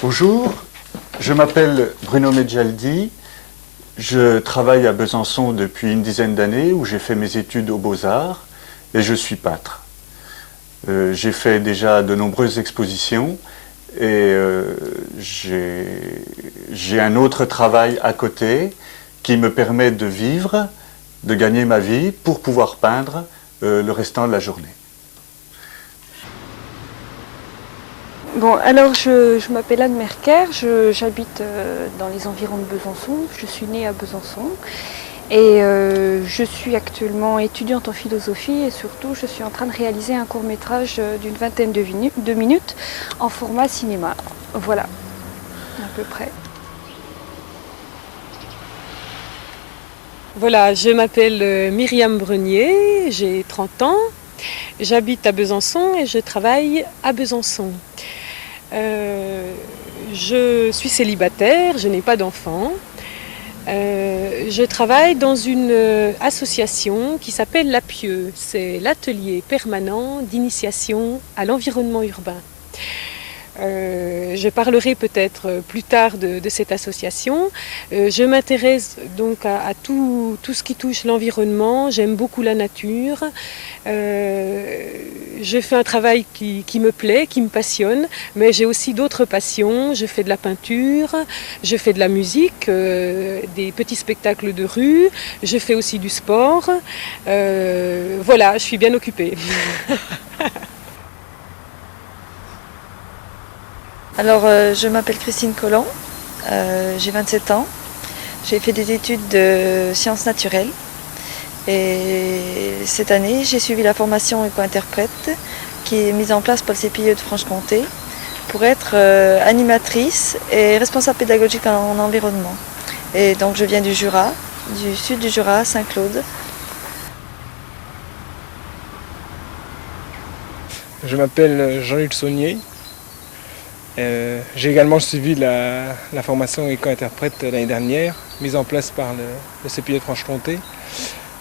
Bonjour, je m'appelle Bruno Medjaldi, je travaille à Besançon depuis une dizaine d'années où j'ai fait mes études aux Beaux-Arts et je suis peintre. J'ai fait déjà de nombreuses expositions et j'ai un autre travail à côté qui me permet de vivre, de gagner ma vie pour pouvoir peindre le restant de la journée. Bon, alors je m'appelle Anne Merker, j'habite dans les environs de Besançon, je suis née à Besançon et je suis actuellement étudiante en philosophie et surtout je suis en train de réaliser un court-métrage d'une vingtaine de minutes en format cinéma. Voilà, à peu près. Voilà, je m'appelle Myriam Brenier, j'ai 30 ans, j'habite à Besançon et je travaille à Besançon. Je suis célibataire, je n'ai pas d'enfant. Je travaille dans une association qui s'appelle l'APIEU, c'est l'atelier permanent d'initiation à l'environnement urbain. Je parlerai peut-être plus tard de cette association. Je m'intéresse donc à tout ce qui touche l'environnement. J'aime beaucoup la nature. Je fais un travail qui me plaît, qui me passionne, mais j'ai aussi d'autres passions. Je fais de la peinture, je fais de la musique, des petits spectacles de rue. Je fais aussi du sport. Voilà, je suis bien occupée. Alors, je m'appelle Christine Collant, j'ai 27 ans. J'ai fait des études de sciences naturelles et cette année, j'ai suivi la formation éco-interprète qui est mise en place par le CPIE de Franche-Comté pour être animatrice et responsable pédagogique en environnement. Et donc, je viens du Jura, du sud du Jura, Saint-Claude. Je m'appelle Jean-Luc Saunier. J'ai également suivi la formation éco-interprète l'année dernière, mise en place par le CPIE de Franche-Comté.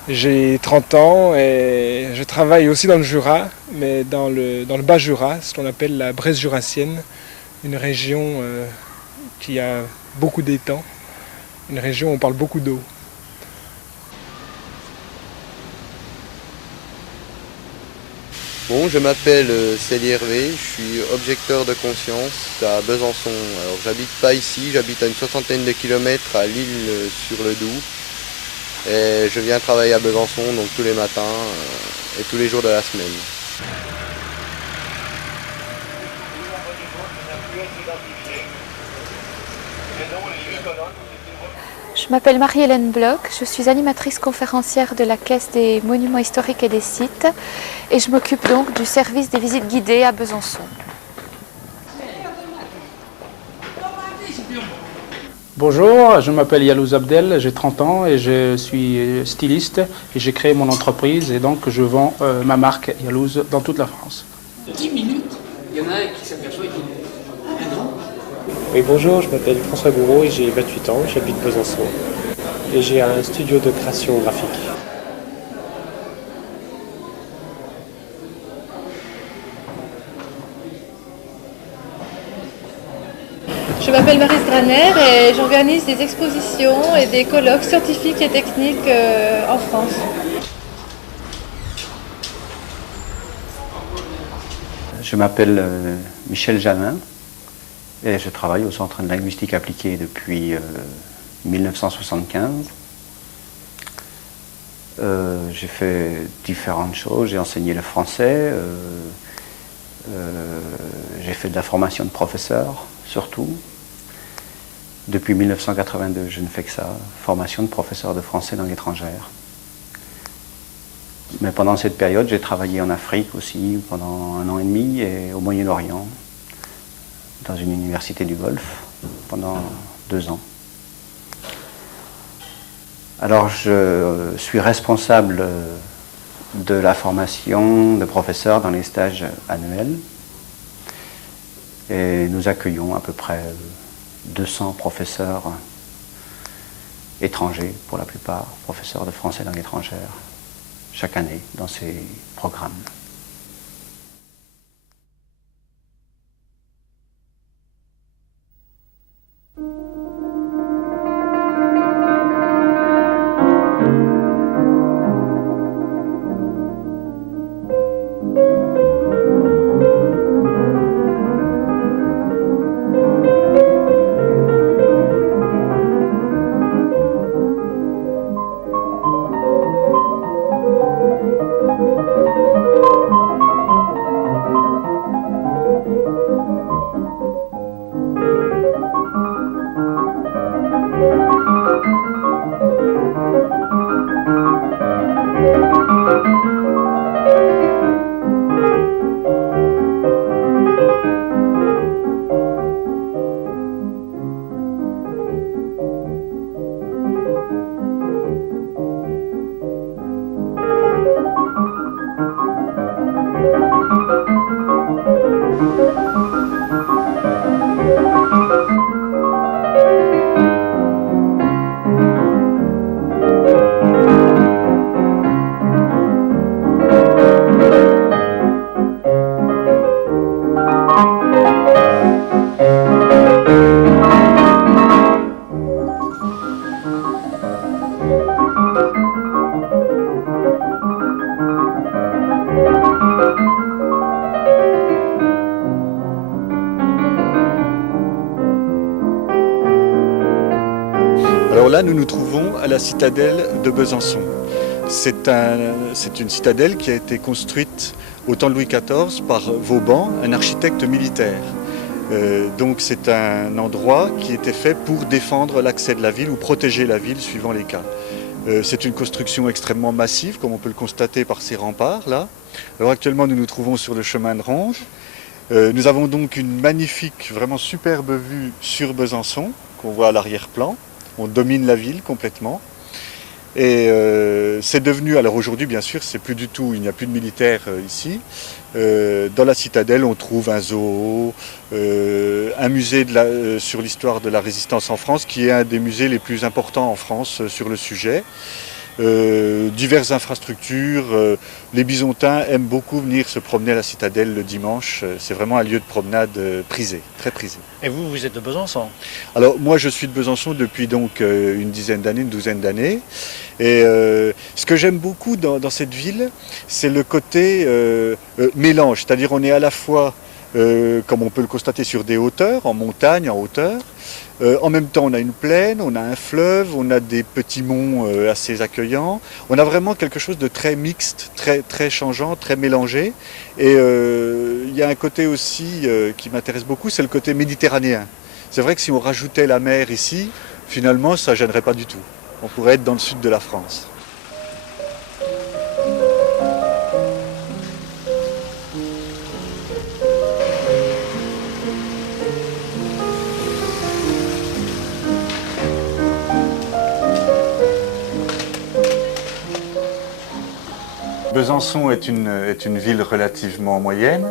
J'ai 30 ans et je travaille aussi dans le Jura, mais dans le bas Jura, ce qu'on appelle la Bresse jurassienne, une région qui a beaucoup d'étangs, une région où on parle beaucoup d'eau. Bon, je m'appelle Célie Hervé, je suis objecteur de conscience à Besançon. Alors j'habite pas ici, j'habite à une soixantaine de kilomètres à l'Île-sur-le-Doubs. Et je viens travailler à Besançon donc tous les matins et tous les jours de la semaine. Je m'appelle Marie-Hélène Bloch, je suis animatrice conférencière de la Caisse des Monuments historiques et des sites et je m'occupe donc du service des visites guidées à Besançon. Bonjour, je m'appelle Yalouz Abdel, j'ai 30 ans et je suis styliste et j'ai créé mon entreprise et donc je vends ma marque Yalouz dans toute la France. 10 minutes, il y en a un qui s'aperçoit et qui dit ah non. Oui, bonjour, je m'appelle François Gouraud et j'ai 28 ans, j'habite Besançon et j'ai un studio de création graphique. Je m'appelle Maryse Graner et j'organise des expositions et des colloques scientifiques et techniques en France. Je m'appelle Michel Janin et je travaille au Centre de linguistique appliquée depuis 1975. J'ai fait différentes choses, j'ai enseigné le français, j'ai fait de la formation de professeur surtout. Depuis 1982, je ne fais que ça, formation de professeur de français langue étrangère. Mais pendant cette période, j'ai travaillé en Afrique aussi pendant 1 an et demi et au Moyen-Orient, dans une université du Golfe, pendant 2 ans. Alors je suis responsable de la formation de professeurs dans les stages annuels et nous accueillons à peu près 200 professeurs étrangers, pour la plupart, professeurs de français langue étrangère, chaque année dans ces programmes. Alors là, nous nous trouvons à la citadelle de Besançon. C'est une citadelle qui a été construite au temps de Louis XIV par Vauban, un architecte militaire. Donc c'est un endroit qui était fait pour défendre l'accès de la ville ou protéger la ville suivant les cas. C'est une construction extrêmement massive, comme on peut le constater par ces remparts là. Alors actuellement, nous nous trouvons sur le chemin de ronde. Nous avons donc une magnifique, vraiment superbe vue sur Besançon, qu'on voit à l'arrière-plan. On domine la ville complètement. Et c'est devenu, alors aujourd'hui bien sûr, c'est plus du tout, il n'y a plus de militaires ici. Dans la citadelle, on trouve un zoo, un musée sur l'histoire de la résistance en France, qui est un des musées les plus importants en France sur le sujet. Diverses infrastructures. Les Bisontins aiment beaucoup venir se promener à la citadelle le dimanche. C'est vraiment un lieu de promenade prisé, très prisé. Et vous, vous êtes de Besançon? Alors moi je suis de Besançon depuis donc une dizaine d'années, une douzaine d'années. Et ce que j'aime beaucoup dans cette ville, c'est le côté mélange. C'est-à-dire on est à la fois, comme on peut le constater, sur des hauteurs, en montagne, en hauteur. En même temps, on a une plaine, on a un fleuve, on a des petits monts assez accueillants. On a vraiment quelque chose de très mixte, très changeant, très mélangé. Et il y a un côté aussi qui m'intéresse beaucoup, c'est le côté méditerranéen. C'est vrai que si on rajoutait la mer ici, finalement, ça ne gênerait pas du tout. On pourrait être dans le sud de la France. Besançon est une ville relativement moyenne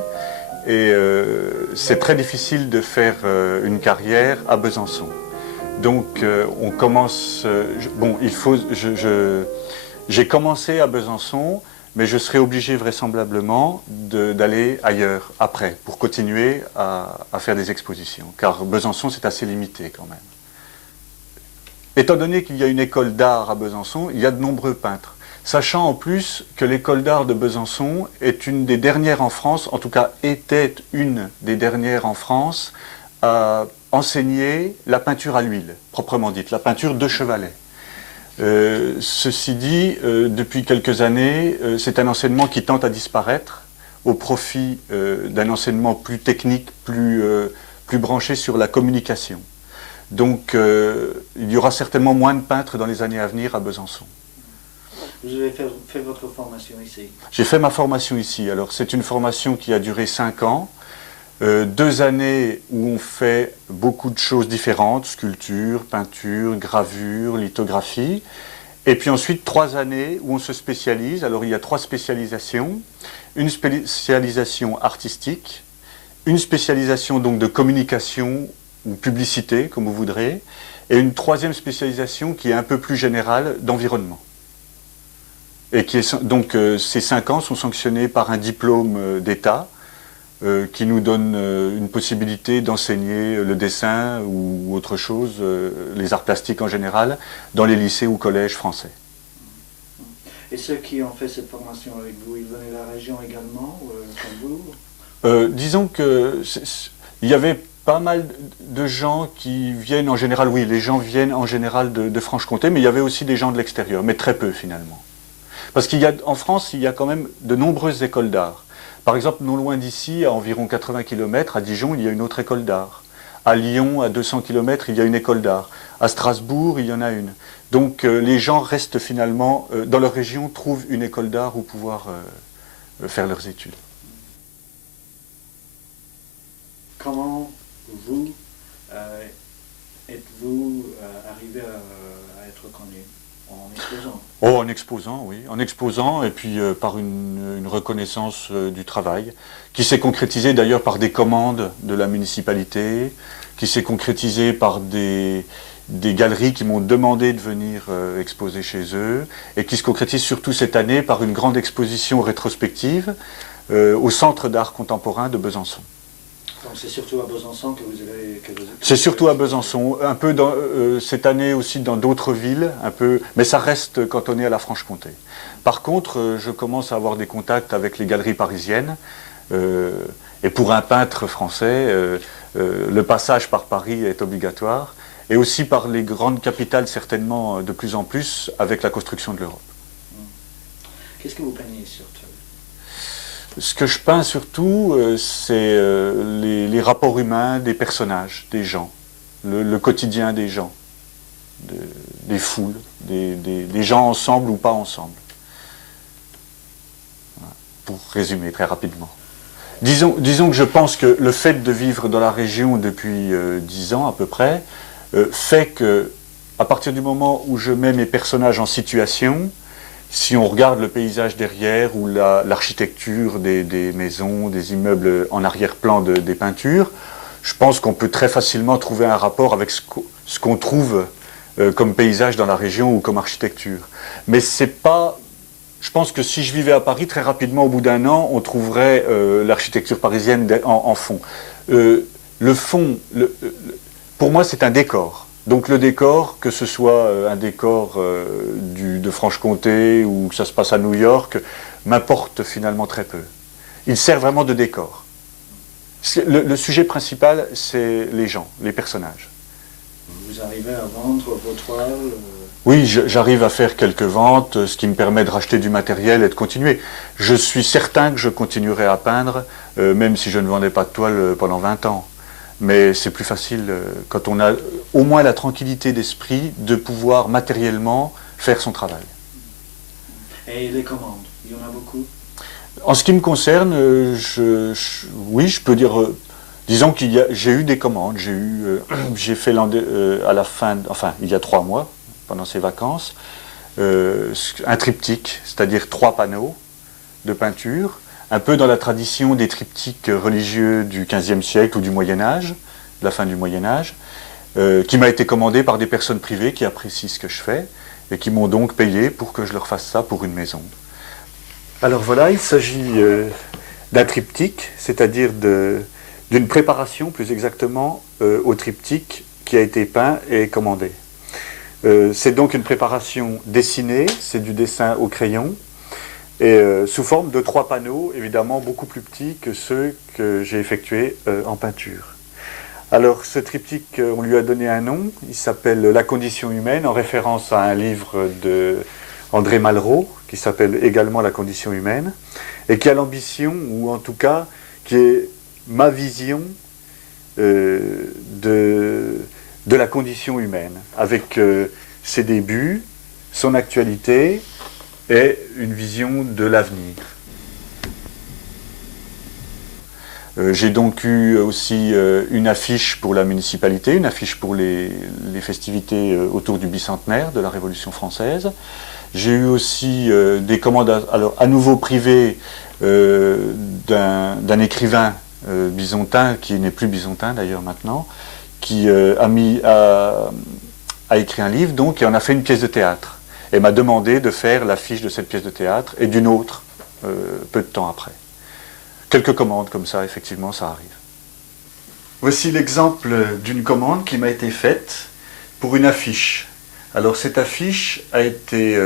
et c'est très difficile de faire une carrière à Besançon. Donc on commence, j'ai commencé à Besançon, mais je serai obligé vraisemblablement d'aller ailleurs après pour continuer à faire des expositions, car Besançon c'est assez limité quand même. Étant donné qu'il y a une école d'art à Besançon, il y a de nombreux peintres. Sachant en plus que l'école d'art de Besançon est une des dernières en France, en tout cas était une des dernières en France, à enseigner la peinture à l'huile, proprement dite, la peinture de chevalet. Ceci dit, depuis quelques années, c'est un enseignement qui tend à disparaître au profit d'un enseignement plus technique, plus branché sur la communication. Donc il y aura certainement moins de peintres dans les années à venir à Besançon. Vous avez fait votre formation ici? J'ai fait ma formation ici. Alors c'est une formation qui a duré 5 ans. 2 années où on fait beaucoup de choses différentes, sculpture, peinture, gravure, lithographie. Et puis ensuite 3 années où on se spécialise. Alors il y a 3 spécialisations. Une spécialisation artistique, une spécialisation donc de communication ou publicité, comme vous voudrez, et une 3e spécialisation qui est un peu plus générale d'environnement. Et qui est, donc ces 5 ans sont sanctionnés par un diplôme d'État qui nous donne une possibilité d'enseigner le dessin ou autre chose, les arts plastiques en général, dans les lycées ou collèges français. Et ceux qui ont fait cette formation avec vous, ils venaient de la région également, comme vous? Disons qu'il y avait pas mal de gens qui viennent en général, oui, les gens viennent en général de Franche-Comté, mais il y avait aussi des gens de l'extérieur, mais très peu finalement. Parce qu'en France, il y a quand même de nombreuses écoles d'art. Par exemple, non loin d'ici, à environ 80 km, à Dijon, il y a une autre école d'art. À Lyon, à 200 km, il y a une école d'art. À Strasbourg, il y en a une. Donc les gens restent finalement, dans leur région, trouvent une école d'art où pouvoir faire leurs études. Comment vous êtes-vous arrivé à être connu? En exposant. Oh, en exposant, oui. En exposant et puis par une reconnaissance du travail, qui s'est concrétisée d'ailleurs par des commandes de la municipalité, qui s'est concrétisée par des galeries qui m'ont demandé de venir exposer chez eux, et qui se concrétise surtout cette année par une grande exposition rétrospective au Centre d'art contemporain de Besançon. Donc c'est surtout à Besançon que vous avez... C'est surtout à Besançon, un peu cette année aussi dans d'autres villes, un peu, mais ça reste cantonné à la Franche-Comté. Par contre, je commence à avoir des contacts avec les galeries parisiennes, et pour un peintre français, le passage par Paris est obligatoire, et aussi par les grandes capitales certainement de plus en plus avec la construction de l'Europe. Qu'est-ce que vous peignez surtout? Ce que je peins surtout, c'est les rapports humains des personnages, des gens, le quotidien des gens, des foules, des gens ensemble ou pas ensemble. Voilà, pour résumer très rapidement. Disons que je pense que le fait de vivre dans la région depuis 10 ans à peu près, fait que, à partir du moment où je mets mes personnages en situation, si on regarde le paysage derrière ou l'architecture des maisons, des immeubles en arrière-plan des peintures, je pense qu'on peut très facilement trouver un rapport avec ce qu'on trouve comme paysage dans la région ou comme architecture. Mais c'est pas... Je pense que si je vivais à Paris, très rapidement, au bout d'un an, on trouverait l'architecture parisienne en fond. Le fond, pour moi, c'est un décor. Donc le décor, que ce soit un décor de Franche-Comté ou que ça se passe à New York, m'importe finalement très peu. Il sert vraiment de décor. Le sujet principal, c'est les gens, les personnages. Vous arrivez à vendre vos toiles? Oui, j'arrive à faire quelques ventes, ce qui me permet de racheter du matériel et de continuer. Je suis certain que je continuerai à peindre, même si je ne vendais pas de toile pendant 20 ans. Mais c'est plus facile quand on a au moins la tranquillité d'esprit de pouvoir matériellement faire son travail. Et les commandes, il y en a beaucoup? En ce qui me concerne, oui, je peux dire, disons que j'ai eu des commandes. J'ai fait à la fin, enfin il y a 3 mois, pendant ces vacances, un triptyque, c'est-à-dire 3 panneaux de peinture, un peu dans la tradition des triptyques religieux du XVe siècle ou du Moyen-Âge, de la fin du Moyen-Âge, qui m'a été commandé par des personnes privées qui apprécient ce que je fais et qui m'ont donc payé pour que je leur fasse ça pour une maison. Alors voilà, il s'agit d'un triptyque, c'est-à-dire d'une préparation plus exactement au triptyque qui a été peint et commandé. C'est donc une préparation dessinée, c'est du dessin au crayon, et sous forme de 3 panneaux, évidemment beaucoup plus petits que ceux que j'ai effectués en peinture. Alors ce triptyque, on lui a donné un nom, il s'appelle La condition humaine, en référence à un livre de André Malraux, qui s'appelle également La condition humaine, et qui a l'ambition, ou en tout cas, qui est ma vision de la condition humaine, avec ses débuts, son actualité, et une vision de l'avenir. J'ai donc eu aussi une affiche pour la municipalité, une affiche pour les festivités autour du bicentenaire de la Révolution française. J'ai eu aussi des commandes à nouveau privées d'un écrivain bisontin, qui n'est plus bisontin d'ailleurs maintenant, qui a écrit un livre donc, et en a fait une pièce de théâtre. Et m'a demandé de faire l'affiche de cette pièce de théâtre et d'une autre peu de temps après. Quelques commandes comme ça, effectivement, ça arrive. Voici l'exemple d'une commande qui m'a été faite pour une affiche. Alors cette affiche a été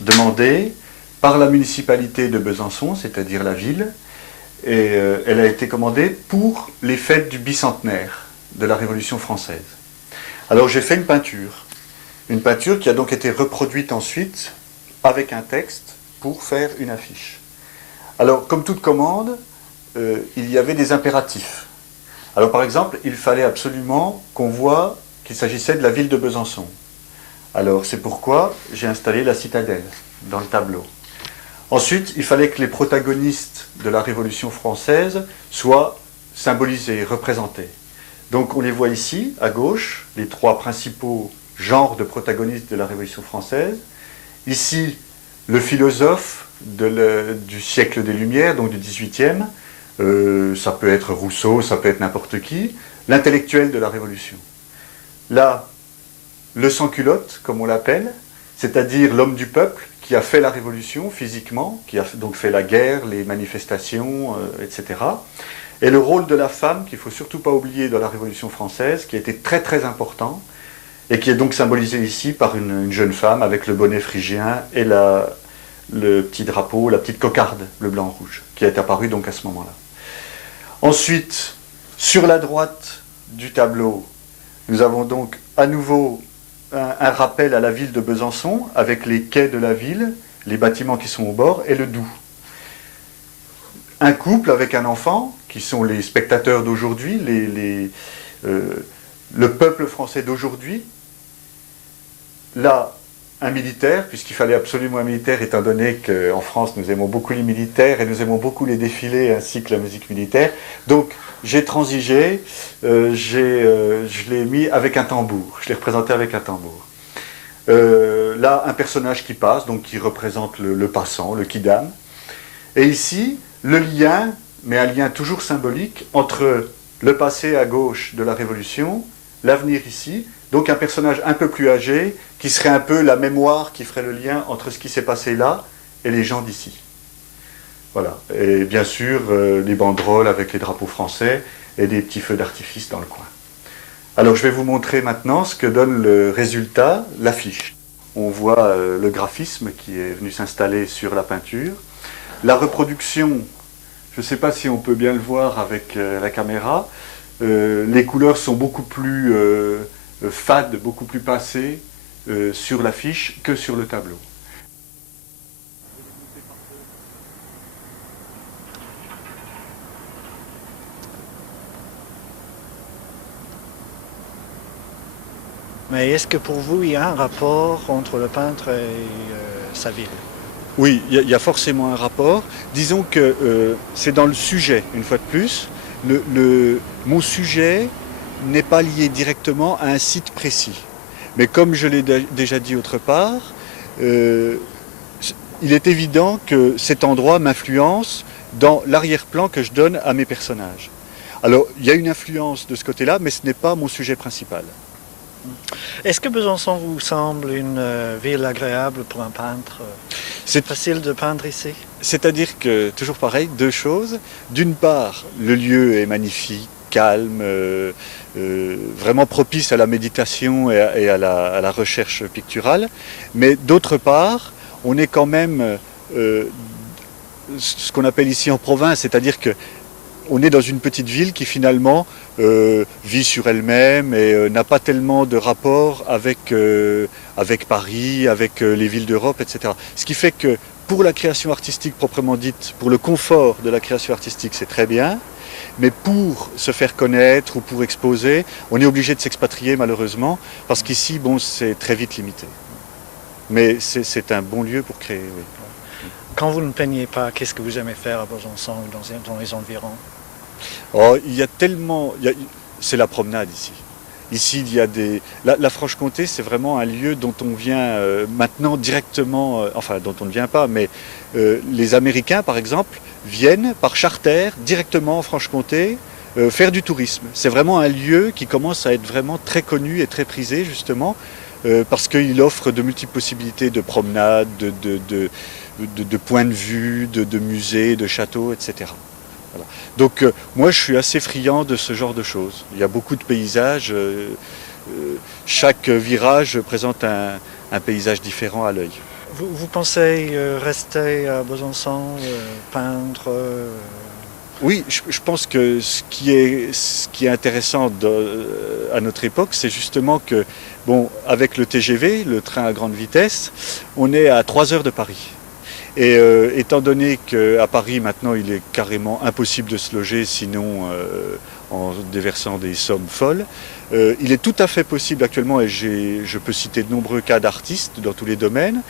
demandée par la municipalité de Besançon, c'est-à-dire la ville, et elle a été commandée pour les fêtes du bicentenaire de la Révolution française. Alors j'ai fait une peinture qui a donc été reproduite ensuite avec un texte pour faire une affiche. Alors, comme toute commande, il y avait des impératifs. Alors, par exemple, il fallait absolument qu'on voit qu'il s'agissait de la ville de Besançon. Alors, c'est pourquoi j'ai installé la citadelle dans le tableau. Ensuite, il fallait que les protagonistes de la Révolution française soient symbolisés, représentés. Donc, on les voit ici, à gauche, les 3 principaux genres de protagonistes de la Révolution française. Ici, le philosophe du siècle des Lumières, donc du XVIIIe, ça peut être Rousseau, ça peut être n'importe qui, l'intellectuel de la Révolution. Là, le sans-culotte, comme on l'appelle, c'est-à-dire l'homme du peuple qui a fait la Révolution physiquement, qui a donc fait la guerre, les manifestations, etc. Et le rôle de la femme, qu'il ne faut surtout pas oublier dans la Révolution française, qui a été très très important, et qui est donc symbolisé ici par une jeune femme avec le bonnet phrygien et le petit drapeau, la petite cocarde bleu, blanc, rouge, qui est apparue donc à ce moment-là. Ensuite, sur la droite du tableau, nous avons donc à nouveau un rappel à la ville de Besançon, avec les quais de la ville, les bâtiments qui sont au bord, et le Doubs. Un couple avec un enfant, qui sont les spectateurs d'aujourd'hui, le peuple français d'aujourd'hui. Là, un militaire, puisqu'il fallait absolument un militaire, étant donné qu'en France, nous aimons beaucoup les militaires et nous aimons beaucoup les défilés ainsi que la musique militaire. Donc, j'ai transigé, je l'ai mis avec un tambour, je l'ai représenté avec un tambour. Là, un personnage qui passe, donc qui représente le passant, le kidam. Et ici, le lien, mais un lien toujours symbolique, entre le passé à gauche de la Révolution, l'avenir ici, donc un personnage un peu plus âgé, qui serait un peu la mémoire, qui ferait le lien entre ce qui s'est passé là et les gens d'ici. Voilà. Et bien sûr, les banderoles avec les drapeaux français et des petits feux d'artifice dans le coin. Alors je vais vous montrer maintenant ce que donne le résultat, l'affiche. On voit le graphisme qui est venu s'installer sur la peinture. La reproduction, je ne sais pas si on peut bien le voir avec la caméra, les couleurs sont beaucoup plus fades, beaucoup plus passées sur l'affiche que sur le tableau. Mais est-ce que pour vous, il y a un rapport entre le peintre et sa ville? Oui, il y a forcément un rapport. Disons que c'est dans le sujet, une fois de plus. Mon sujet n'est pas lié directement à un site précis. Mais comme je l'ai déjà dit autre part, il est évident que cet endroit m'influence dans l'arrière-plan que je donne à mes personnages. Alors, il y a une influence de ce côté-là, mais ce n'est pas mon sujet principal. Est-ce que Besançon vous semble une ville agréable pour un peintre? C'est facile de peindre ici? C'est-à-dire que, toujours pareil, deux choses. D'une part, le lieu est magnifique, calme, vraiment propice à la méditation et à la recherche picturale. Mais d'autre part, on est quand même ce qu'on appelle ici en province, c'est-à-dire que on est dans une petite ville qui finalement vit sur elle-même et n'a pas tellement de rapport avec Paris, avec les villes d'Europe, etc. Ce qui fait que pour la création artistique proprement dite, pour le confort de la création artistique, c'est très bien, mais pour se faire connaître ou pour exposer, on est obligé de s'expatrier malheureusement, parce qu'ici, bon, c'est très vite limité. Mais c'est un bon lieu pour créer, oui. Quand vous ne peignez pas, qu'est-ce que vous aimez faire à Besançon ou dans les environs? Oh, il y a tellement... C'est la promenade ici. Ici, il y a des... La Franche-Comté, c'est vraiment un lieu dont on vient maintenant directement... enfin, dont on ne vient pas, mais les Américains, par exemple, viennent par charter directement en Franche-Comté faire du tourisme. C'est vraiment un lieu qui commence à être vraiment très connu et très prisé, justement, parce qu'il offre de multiples possibilités de promenades, de points de vue, de musées, de châteaux, etc. Voilà. Donc moi je suis assez friand de ce genre de choses. Il y a beaucoup de paysages, chaque virage présente un paysage différent à l'œil. Vous pensez rester à Besançon, peindre Oui, je pense que ce qui est intéressant à notre époque, c'est justement que, bon, avec le TGV, le train à grande vitesse, on est à 3 heures de Paris. Et étant donné qu'à Paris, maintenant, il est carrément impossible de se loger, sinon en déversant des sommes folles, il est tout à fait possible actuellement, et je peux citer de nombreux cas d'artistes dans tous les domaines,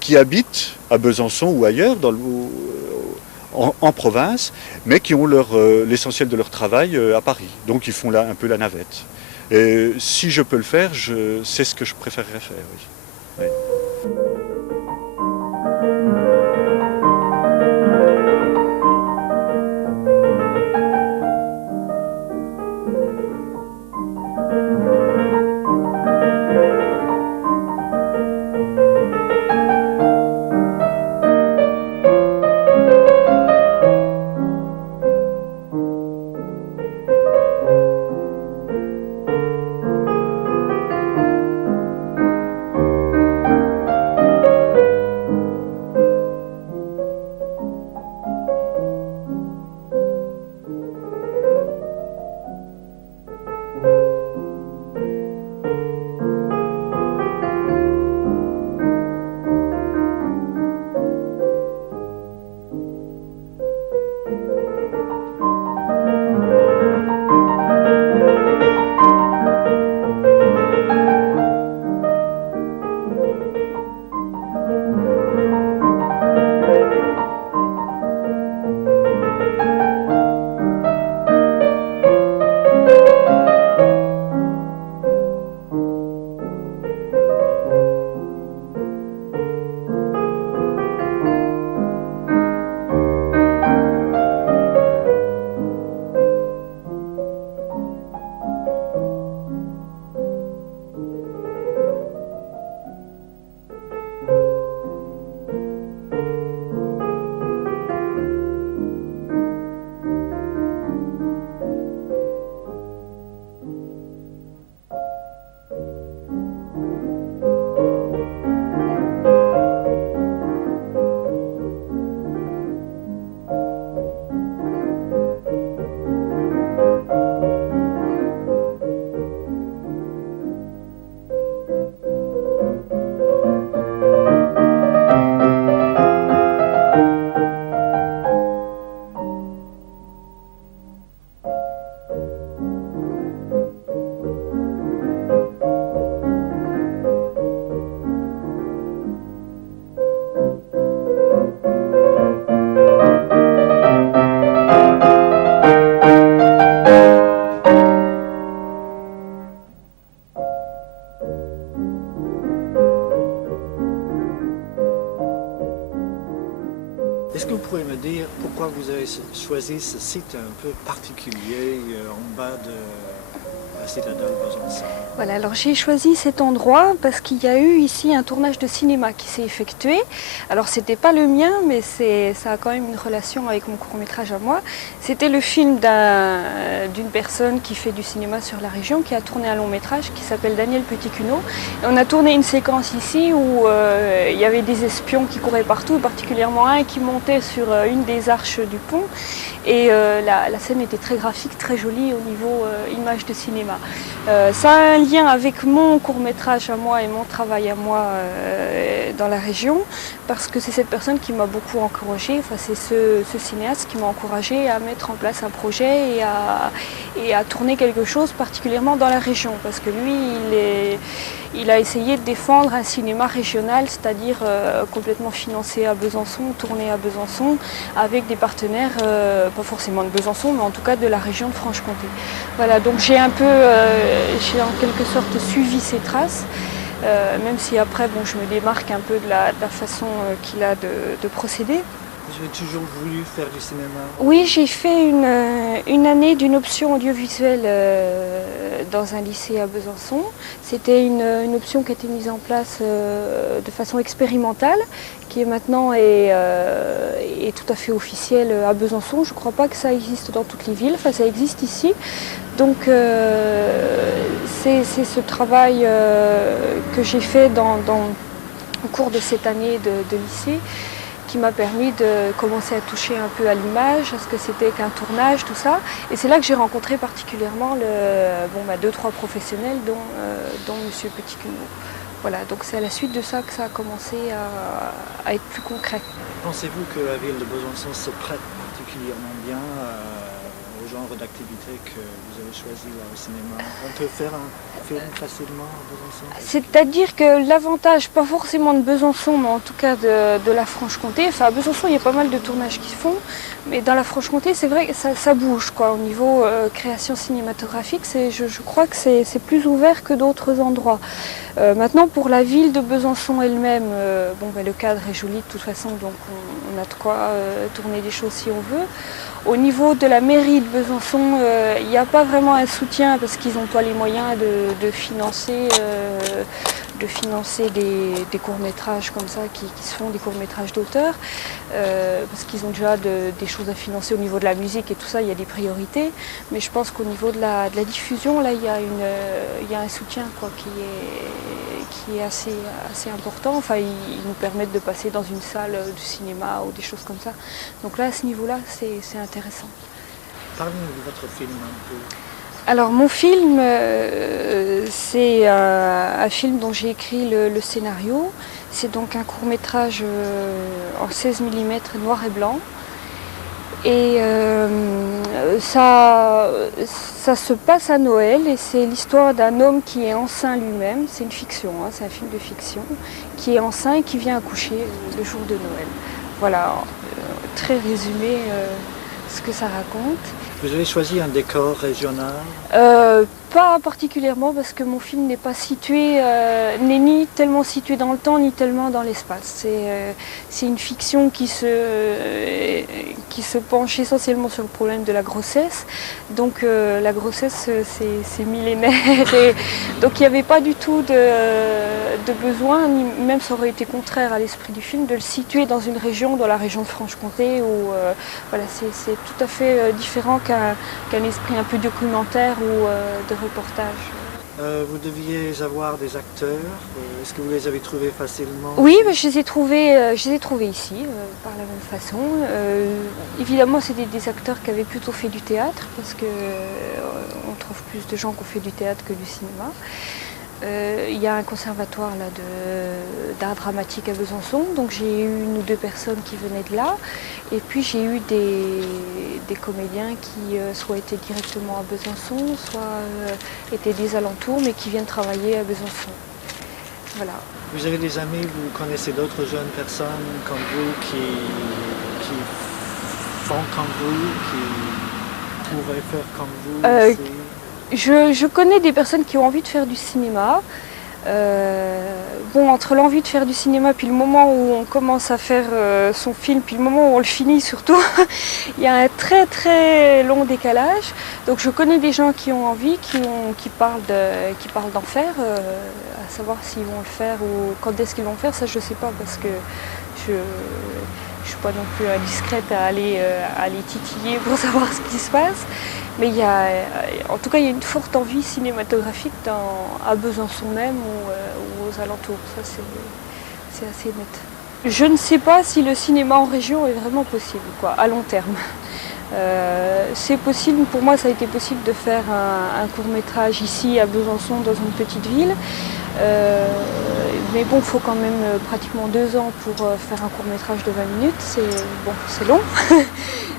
qui habitent à Besançon ou ailleurs, en province, mais qui ont l'essentiel de leur travail à Paris. Donc ils font là un peu la navette. Et si je peux le faire, c'est ce que je préférerais faire, oui. Oui. Est-ce que vous pouvez me dire pourquoi vous avez choisi ce site un peu particulier en bas de la citadelle Besançon? Voilà, alors j'ai choisi cet endroit parce qu'il y a eu ici un tournage de cinéma qui s'est effectué. Alors c'était pas le mien, mais ça a quand même une relation avec mon court-métrage à moi. C'était le film d'une personne qui fait du cinéma sur la région, qui a tourné un long-métrage qui s'appelle Daniel Petit-Cuneau. Et on a tourné une séquence ici où il y avait des espions qui couraient partout, particulièrement un qui montait sur une des arches du pont. Et la scène était très graphique, très jolie au niveau image de cinéma. Ça a un lien avec mon court-métrage à moi et mon travail à moi dans la région, parce que c'est cette personne qui m'a beaucoup encouragée, enfin, c'est ce cinéaste qui m'a encouragée à mettre en place un projet et à tourner quelque chose particulièrement dans la région, parce que lui, il a essayé de défendre un cinéma régional, c'est-à-dire complètement financé à Besançon, tourné à Besançon, avec des partenaires, pas forcément de Besançon, mais en tout cas de la région de Franche-Comté. Voilà, donc j'ai un peu, j'ai en quelque sorte suivi ses traces, même si après, bon, je me démarque un peu de la façon qu'il a de procéder. Vous avez toujours voulu faire du cinéma? Oui, j'ai fait une année d'une option audiovisuelle dans un lycée à Besançon. C'était une option qui a été mise en place de façon expérimentale, qui est maintenant est tout à fait officielle à Besançon. Je ne crois pas que ça existe dans toutes les villes, enfin ça existe ici. Donc c'est ce travail que j'ai fait au cours de cette année de lycée, qui m'a permis de commencer à toucher un peu à l'image, à ce que c'était qu'un tournage, tout ça. Et c'est là que j'ai rencontré particulièrement 2-3 professionnels, dont M. Petit-Cuneau. Voilà, donc c'est à la suite de ça que ça a commencé à être plus concret. Pensez-vous que la ville de Besançon se prête particulièrement bien au genre d'activité que vous avez choisi là au cinéma? On peut faire un film facilement à Besançon? C'est-à-dire que l'avantage, pas forcément de Besançon, mais en tout cas de la Franche-Comté, enfin à Besançon il y a pas mal de tournages qui se font, mais dans la Franche-Comté c'est vrai que ça bouge quoi. Au niveau création cinématographique, je crois que c'est plus ouvert que d'autres endroits. Maintenant pour la ville de Besançon elle-même, le cadre est joli de toute façon, donc on a de quoi tourner des choses si on veut. Au niveau de la mairie de Besançon, il n'y a pas vraiment un soutien parce qu'ils n'ont pas les moyens de financer des courts-métrages comme ça qui se font, des courts-métrages d'auteur, parce qu'ils ont déjà des choses à financer au niveau de la musique et tout ça, il y a des priorités. Mais je pense qu'au niveau de la diffusion, là, il y a un soutien quoi, qui est assez important. Enfin, ils nous permettent de passer dans une salle de cinéma ou des choses comme ça. Donc là, à ce niveau-là, c'est intéressant. Parlez-nous de votre film un peu. Alors mon film, c'est un film dont j'ai écrit le scénario. C'est donc un court-métrage en 16 mm noir et blanc. Et ça se passe à Noël et c'est l'histoire d'un homme qui est enceint lui-même. C'est une fiction, hein, c'est un film de fiction, qui est enceint et qui vient accoucher le jour de Noël. Voilà, très résumé ce que ça raconte. Vous avez choisi un décor régional? Pas particulièrement parce que mon film n'est pas situé, n'est ni tellement situé dans le temps ni tellement dans l'espace. C'est une fiction qui se penche essentiellement sur le problème de la grossesse. Donc la grossesse c'est millénaire et donc il n'y avait pas du tout de besoin, ni même ça aurait été contraire à l'esprit du film, de le situer dans une région, dans la région de Franche-Comté où voilà, c'est tout à fait différent qu'un esprit un peu documentaire ou de reportage. Vous deviez avoir des acteurs. Est-ce que vous les avez trouvés facilement? Oui, je les ai trouvés ici, par la même façon. Évidemment, c'était des acteurs qui avaient plutôt fait du théâtre, parce qu'on trouve plus de gens qui ont fait du théâtre que du cinéma. Il y a un conservatoire d'art dramatique à Besançon, donc j'ai eu une ou deux personnes qui venaient de là. Et puis j'ai eu des comédiens qui soit étaient directement à Besançon, soit étaient des alentours, mais qui viennent travailler à Besançon. Voilà. Vous avez des amis, vous connaissez d'autres jeunes personnes comme vous qui font comme vous, qui pourraient faire comme vous aussi? Je connais des personnes qui ont envie de faire du cinéma. Entre l'envie de faire du cinéma puis le moment où on commence à faire son film puis le moment où on le finit surtout, il y a un très très long décalage. Donc je connais des gens qui ont envie, qui parlent d'en faire, à savoir s'ils vont le faire ou quand est-ce qu'ils vont le faire, ça je sais pas parce que je ne suis pas non plus indiscrète à aller titiller pour savoir ce qui se passe. Mais en tout cas, il y a une forte envie cinématographique à Besançon même ou aux alentours. Ça, c'est assez net. Je ne sais pas si le cinéma en région est vraiment possible, quoi, à long terme. C'est possible, pour moi, ça a été possible de faire un court-métrage ici à Besançon, dans une petite ville. Mais bon, il faut quand même pratiquement 2 ans pour faire un court-métrage de 20 minutes. C'est long.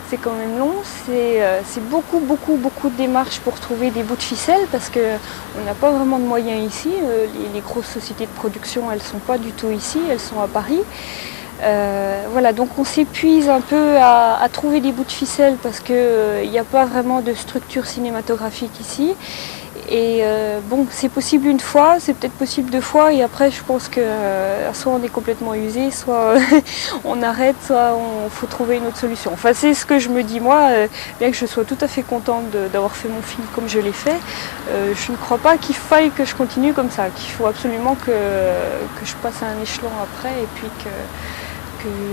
C'est quand même long, c'est beaucoup de démarches pour trouver des bouts de ficelle parce qu'on n'a pas vraiment de moyens ici. Les grosses sociétés de production, elles ne sont pas du tout ici, elles sont à Paris. Voilà, donc on s'épuise un peu à trouver des bouts de ficelle parce qu'il n'y a pas vraiment de structure cinématographique ici. Et c'est possible une fois, c'est peut-être possible 2 fois et après je pense que soit on est complètement usé, soit on arrête, soit il faut trouver une autre solution. Enfin c'est ce que je me dis moi, bien que je sois tout à fait contente d'avoir fait mon film comme je l'ai fait, je ne crois pas qu'il faille que je continue comme ça, qu'il faut absolument que je passe à un échelon après et puis que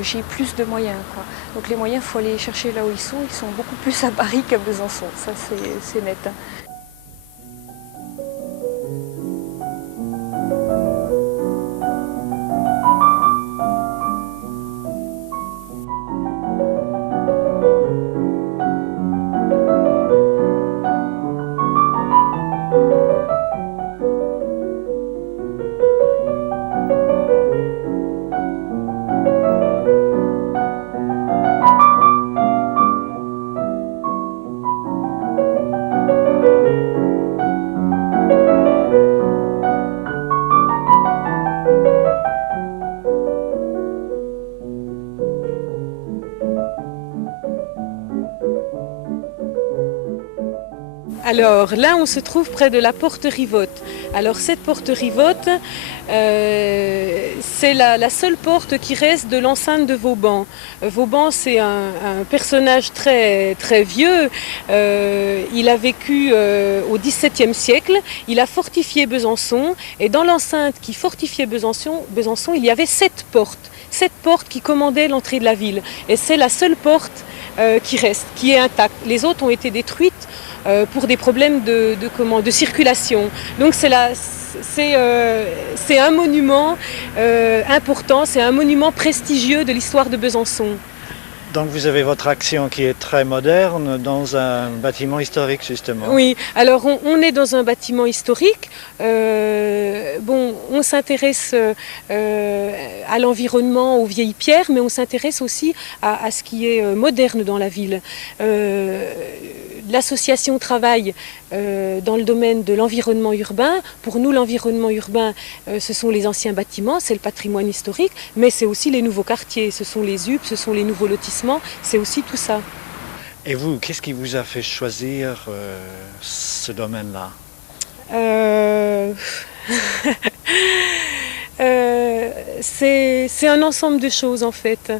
j'ai plus de moyens, quoi. Donc les moyens, il faut aller les chercher là où ils sont beaucoup plus à Paris qu'à Besançon, ça c'est net. Hein. Alors là, on se trouve près de la porte Rivotte. Alors cette porte Rivotte, c'est la seule porte qui reste de l'enceinte de Vauban. Vauban, c'est un personnage très, très vieux. Il a vécu au XVIIe siècle. Il a fortifié Besançon. Et dans l'enceinte qui fortifiait Besançon, il y avait 7 portes. 7 portes qui commandaient l'entrée de la ville. Et c'est la seule porte qui reste, qui est intacte. Les autres ont été détruites pour des problèmes de circulation. Donc c'est un monument important, c'est un monument prestigieux de l'histoire de Besançon. Donc vous avez votre action qui est très moderne dans un bâtiment historique justement. Oui, alors on est dans un bâtiment historique. On s'intéresse à l'environnement, aux vieilles pierres, mais on s'intéresse aussi à ce qui est moderne dans la ville. L'association travaille dans le domaine de l'environnement urbain. Pour nous, l'environnement urbain, ce sont les anciens bâtiments, c'est le patrimoine historique, mais c'est aussi les nouveaux quartiers, ce sont les UP, ce sont les nouveaux lotissements, c'est aussi tout ça. Et vous, qu'est-ce qui vous a fait choisir ce domaine-là? C'est un ensemble de choses en fait.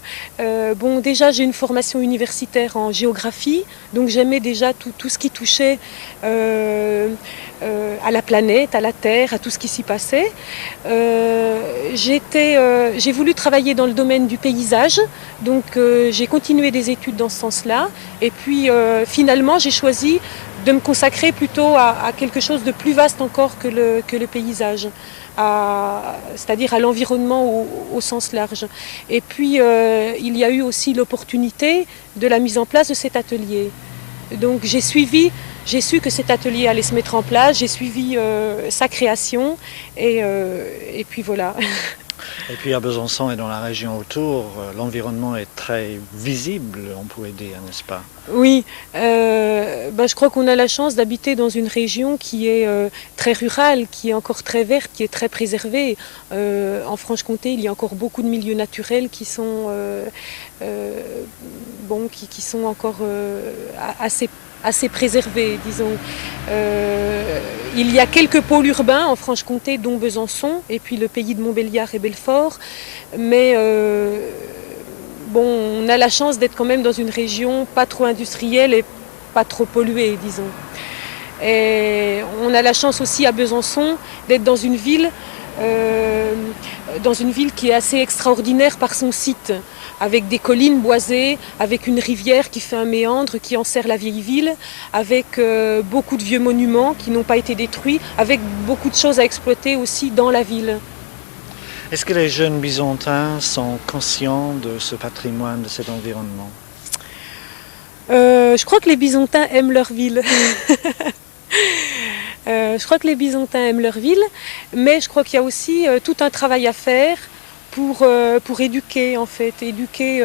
Déjà j'ai une formation universitaire en géographie, donc j'aimais déjà tout ce qui touchait à la planète, à la Terre, à tout ce qui s'y passait. J'ai voulu travailler dans le domaine du paysage, donc j'ai continué des études dans ce sens-là. Et puis finalement j'ai choisi de me consacrer plutôt à quelque chose de plus vaste encore que le paysage, c'est-à-dire à l'environnement au sens large. Et puis il y a eu aussi l'opportunité de la mise en place de cet atelier. Donc j'ai su que cet atelier allait se mettre en place, j'ai suivi sa création et puis voilà. Et puis à Besançon et dans la région autour, l'environnement est très visible, on pourrait dire, n'est-ce pas? Oui, je crois qu'on a la chance d'habiter dans une région qui est très rurale, qui est encore très verte, qui est très préservée. En Franche-Comté, il y a encore beaucoup de milieux naturels qui sont, qui sont encore assez préservés, disons. Il y a quelques pôles urbains en Franche-Comté, dont Besançon, et puis le pays de Montbéliard et Belfort, mais on a la chance d'être quand même dans une région pas trop industrielle et pas trop polluée, disons. Et on a la chance aussi à Besançon d'être dans une ville qui est assez extraordinaire par son site, avec des collines boisées, avec une rivière qui fait un méandre, qui enserre la vieille ville, avec beaucoup de vieux monuments qui n'ont pas été détruits, avec beaucoup de choses à exploiter aussi dans la ville. Est-ce que les jeunes Bisontins sont conscients de ce patrimoine, de cet environnement? Je crois que les Bisontins aiment leur ville. Je crois que les Bisontins aiment leur ville, mais je crois qu'il y a aussi tout un travail à faire pour éduquer, en fait, éduquer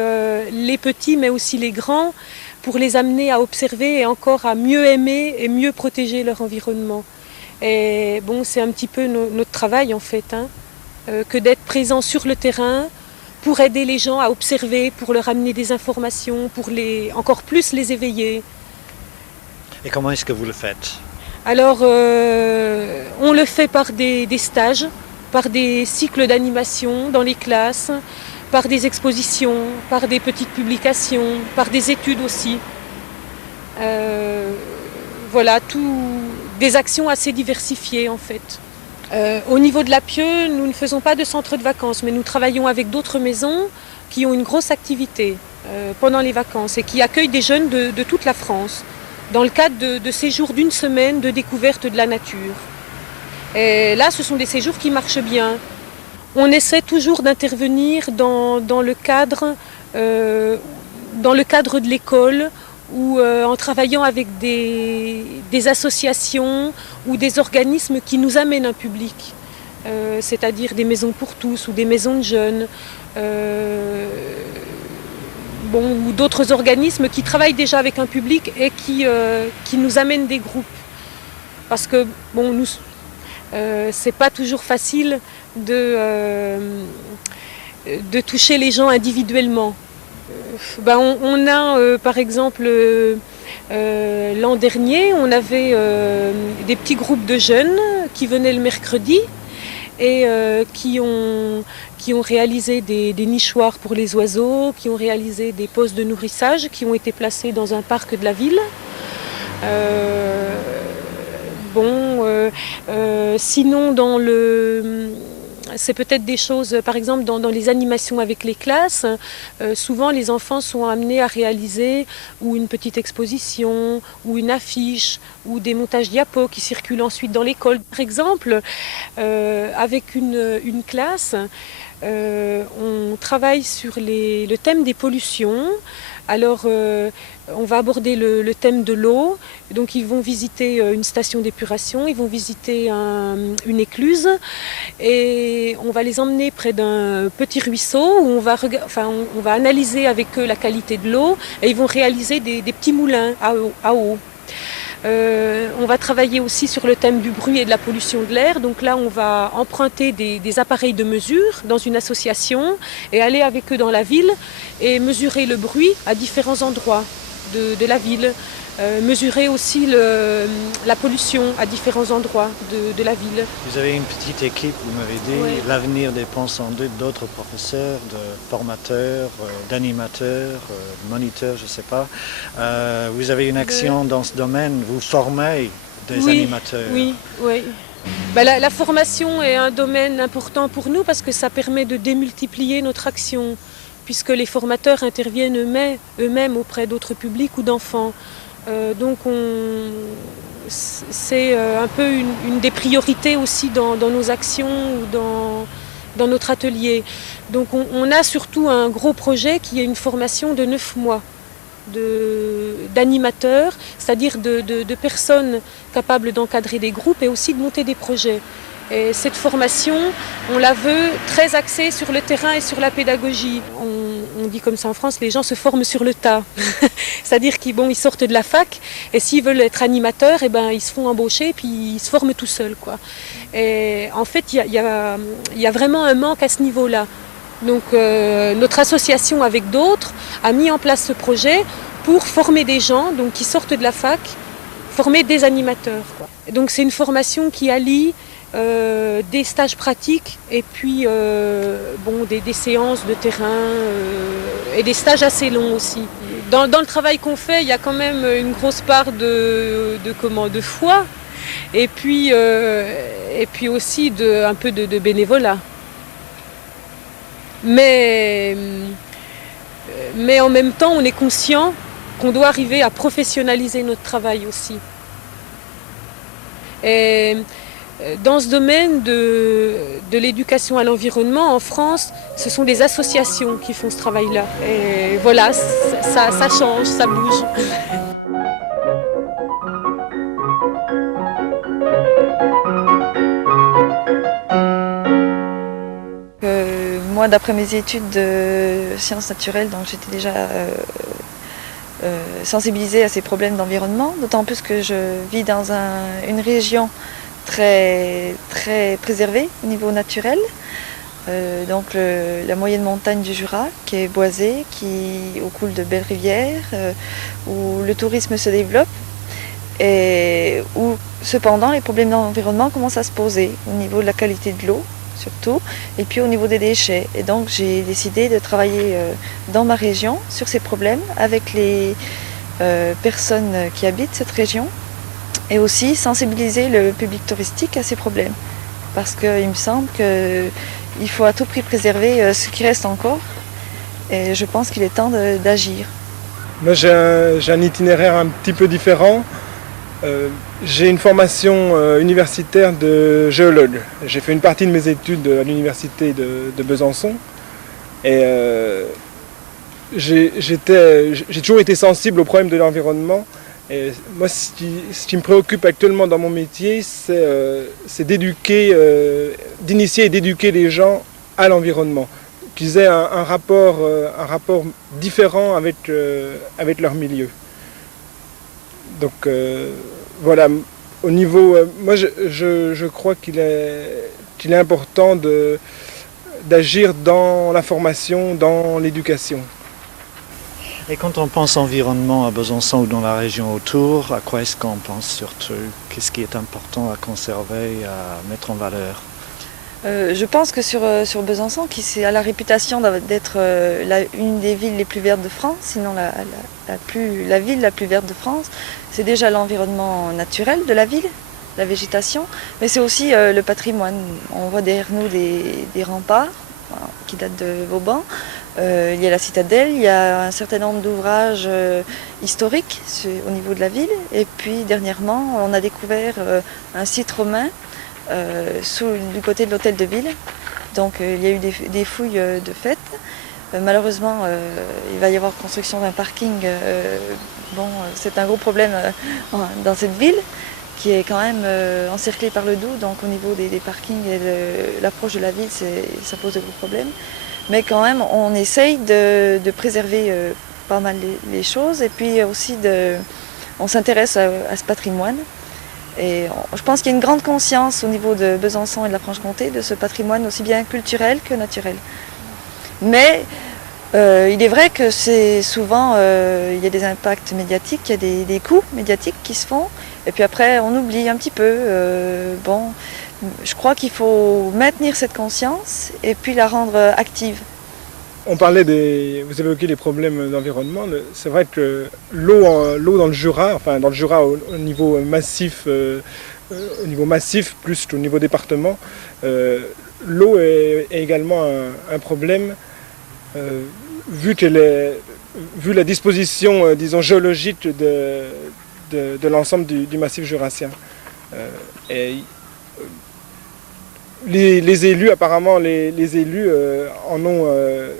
les petits, mais aussi les grands, pour les amener à observer et encore à mieux aimer et mieux protéger leur environnement. Et c'est un petit peu notre travail, en fait, que d'être présent sur le terrain pour aider les gens à observer, pour leur amener des informations, pour encore plus les éveiller. Et comment est-ce que vous le faites? Alors, on le fait par des stages, par des cycles d'animation dans les classes, par des expositions, par des petites publications, par des études aussi. Voilà, des actions assez diversifiées en fait. Au niveau de la Pieux, nous ne faisons pas de centre de vacances, mais nous travaillons avec d'autres maisons qui ont une grosse activité pendant les vacances et qui accueillent des jeunes de toute la France, dans le cadre de séjours d'une semaine de découverte de la nature. Et là, ce sont des séjours qui marchent bien. On essaie toujours d'intervenir dans le cadre de l'école ou en travaillant avec des associations ou des organismes qui nous amènent un public, c'est-à-dire des maisons pour tous ou des maisons de jeunes, ou d'autres organismes qui travaillent déjà avec un public et qui nous amènent des groupes. Parce que c'est pas toujours facile de toucher les gens individuellement. On a par exemple L'an dernier, on avait des petits groupes de jeunes qui venaient le mercredi et qui ont réalisé des nichoirs pour les oiseaux, qui ont réalisé des postes de nourrissage qui ont été placés dans un parc de la ville. Sinon, c'est peut-être des choses, par exemple dans les animations avec les classes, souvent les enfants sont amenés à réaliser ou une petite exposition, ou une affiche, ou des montages diapos qui circulent ensuite dans l'école. Par exemple, avec une classe, on travaille sur le thème des pollutions. Alors, on va aborder le thème de l'eau. Donc, ils vont visiter une station d'épuration, ils vont visiter une écluse et on va les emmener près d'un petit ruisseau où on va analyser avec eux la qualité de l'eau et ils vont réaliser des petits moulins à eau. On va travailler aussi sur le thème du bruit et de la pollution de l'air. Donc là, on va emprunter des appareils de mesure dans une association et aller avec eux dans la ville et mesurer le bruit à différents endroits de la ville. Mesurer aussi la pollution à différents endroits de la ville. Vous avez une petite équipe, vous m'avez dit. Oui. L'avenir dépend sans doute d'autres professeurs, de formateurs, d'animateurs, de moniteurs, je ne sais pas. Vous avez une action dans ce domaine, vous formez des animateurs. Oui. La formation est un domaine important pour nous parce que ça permet de démultiplier notre action, puisque les formateurs interviennent eux-mêmes auprès d'autres publics ou d'enfants. Donc c'est un peu une des priorités aussi dans nos actions ou dans notre atelier. Donc on a surtout un gros projet qui est une formation de 9 mois d'animateurs, c'est-à-dire de personnes capables d'encadrer des groupes et aussi de monter des projets. Et cette formation, on la veut très axée sur le terrain et sur la pédagogie. On dit comme ça en France, les gens se forment sur le tas. C'est-à-dire qu'ils sortent de la fac et s'ils veulent être animateurs, ils se font embaucher et puis ils se forment tout seuls, quoi. Et en fait, il y a vraiment un manque à ce niveau-là. Donc notre association avec d'autres a mis en place ce projet pour former des gens qui sortent de la fac, former des animateurs, quoi. Et donc c'est une formation qui allie des stages pratiques et puis des séances de terrain et des stages assez longs aussi. Dans le travail qu'on fait, il y a quand même une grosse part de foi et puis aussi un peu de bénévolat. Mais en même temps, on est conscient qu'on doit arriver à professionnaliser notre travail aussi. Et dans ce domaine de l'éducation à l'environnement, en France, ce sont des associations qui font ce travail-là. Et voilà, ça change, ça bouge. Moi, d'après mes études de sciences naturelles, donc j'étais déjà sensibilisée à ces problèmes d'environnement, d'autant plus que je vis dans une région très, très préservée au niveau naturel. Donc la moyenne montagne du Jura, qui est boisée, où coulent de belles rivières, où le tourisme se développe et où cependant les problèmes d'environnement commencent à se poser au niveau de la qualité de l'eau surtout, et puis au niveau des déchets. Et donc j'ai décidé de travailler dans ma région sur ces problèmes avec les personnes qui habitent cette région et aussi sensibiliser le public touristique à ces problèmes. Parce qu'il me semble qu'il faut à tout prix préserver ce qui reste encore et je pense qu'il est temps d'agir. Moi j'ai un itinéraire un petit peu différent. J'ai une formation universitaire de géologue. J'ai fait une partie de mes études à l'université de Besançon et j'ai toujours été sensible aux problèmes de l'environnement. Et moi, ce qui me préoccupe actuellement dans mon métier, c'est d'initier et d'éduquer les gens à l'environnement, qu'ils aient un rapport différent avec leur milieu. Donc voilà, au niveau, moi je crois qu'il est important d'agir dans la formation, dans l'éducation. Et quand on pense environnement à Besançon ou dans la région autour, à quoi est-ce qu'on pense surtout? Qu'est-ce qui est important à conserver, à mettre en valeur? Je pense que sur Besançon, qui a la réputation d'être une des villes les plus vertes de France, sinon la ville la plus verte de France, c'est déjà l'environnement naturel de la ville, la végétation, mais c'est aussi le patrimoine. On voit derrière nous des remparts qui datent de Vauban. Il y a la citadelle, il y a un certain nombre d'ouvrages historiques au niveau de la ville. Et puis dernièrement, on a découvert un site romain du côté de l'hôtel de ville. Donc il y a eu des fouilles de fait. Malheureusement, il va y avoir construction d'un parking. C'est un gros problème dans cette ville qui est quand même encerclée par le Doubs. Donc au niveau des parkings et l'approche de la ville, ça pose de gros problèmes. Mais quand même, on essaye de préserver pas mal les choses. Et puis aussi, on s'intéresse à ce patrimoine. Et je pense qu'il y a une grande conscience au niveau de Besançon et de la Franche-Comté de ce patrimoine aussi bien culturel que naturel. Mais il est vrai que c'est souvent, il y a des impacts médiatiques, il y a des coûts médiatiques qui se font. Et puis après, on oublie un petit peu. Je crois qu'il faut maintenir cette conscience et puis la rendre active. On parlait vous évoquez les problèmes d'environnement. C'est vrai que l'eau dans le Jura, enfin dans le Jura au niveau massif, plus qu'au niveau département, l'eau est également un problème vu la disposition, disons, géologique de l'ensemble du massif jurassien. Les élus, apparemment, les élus en ont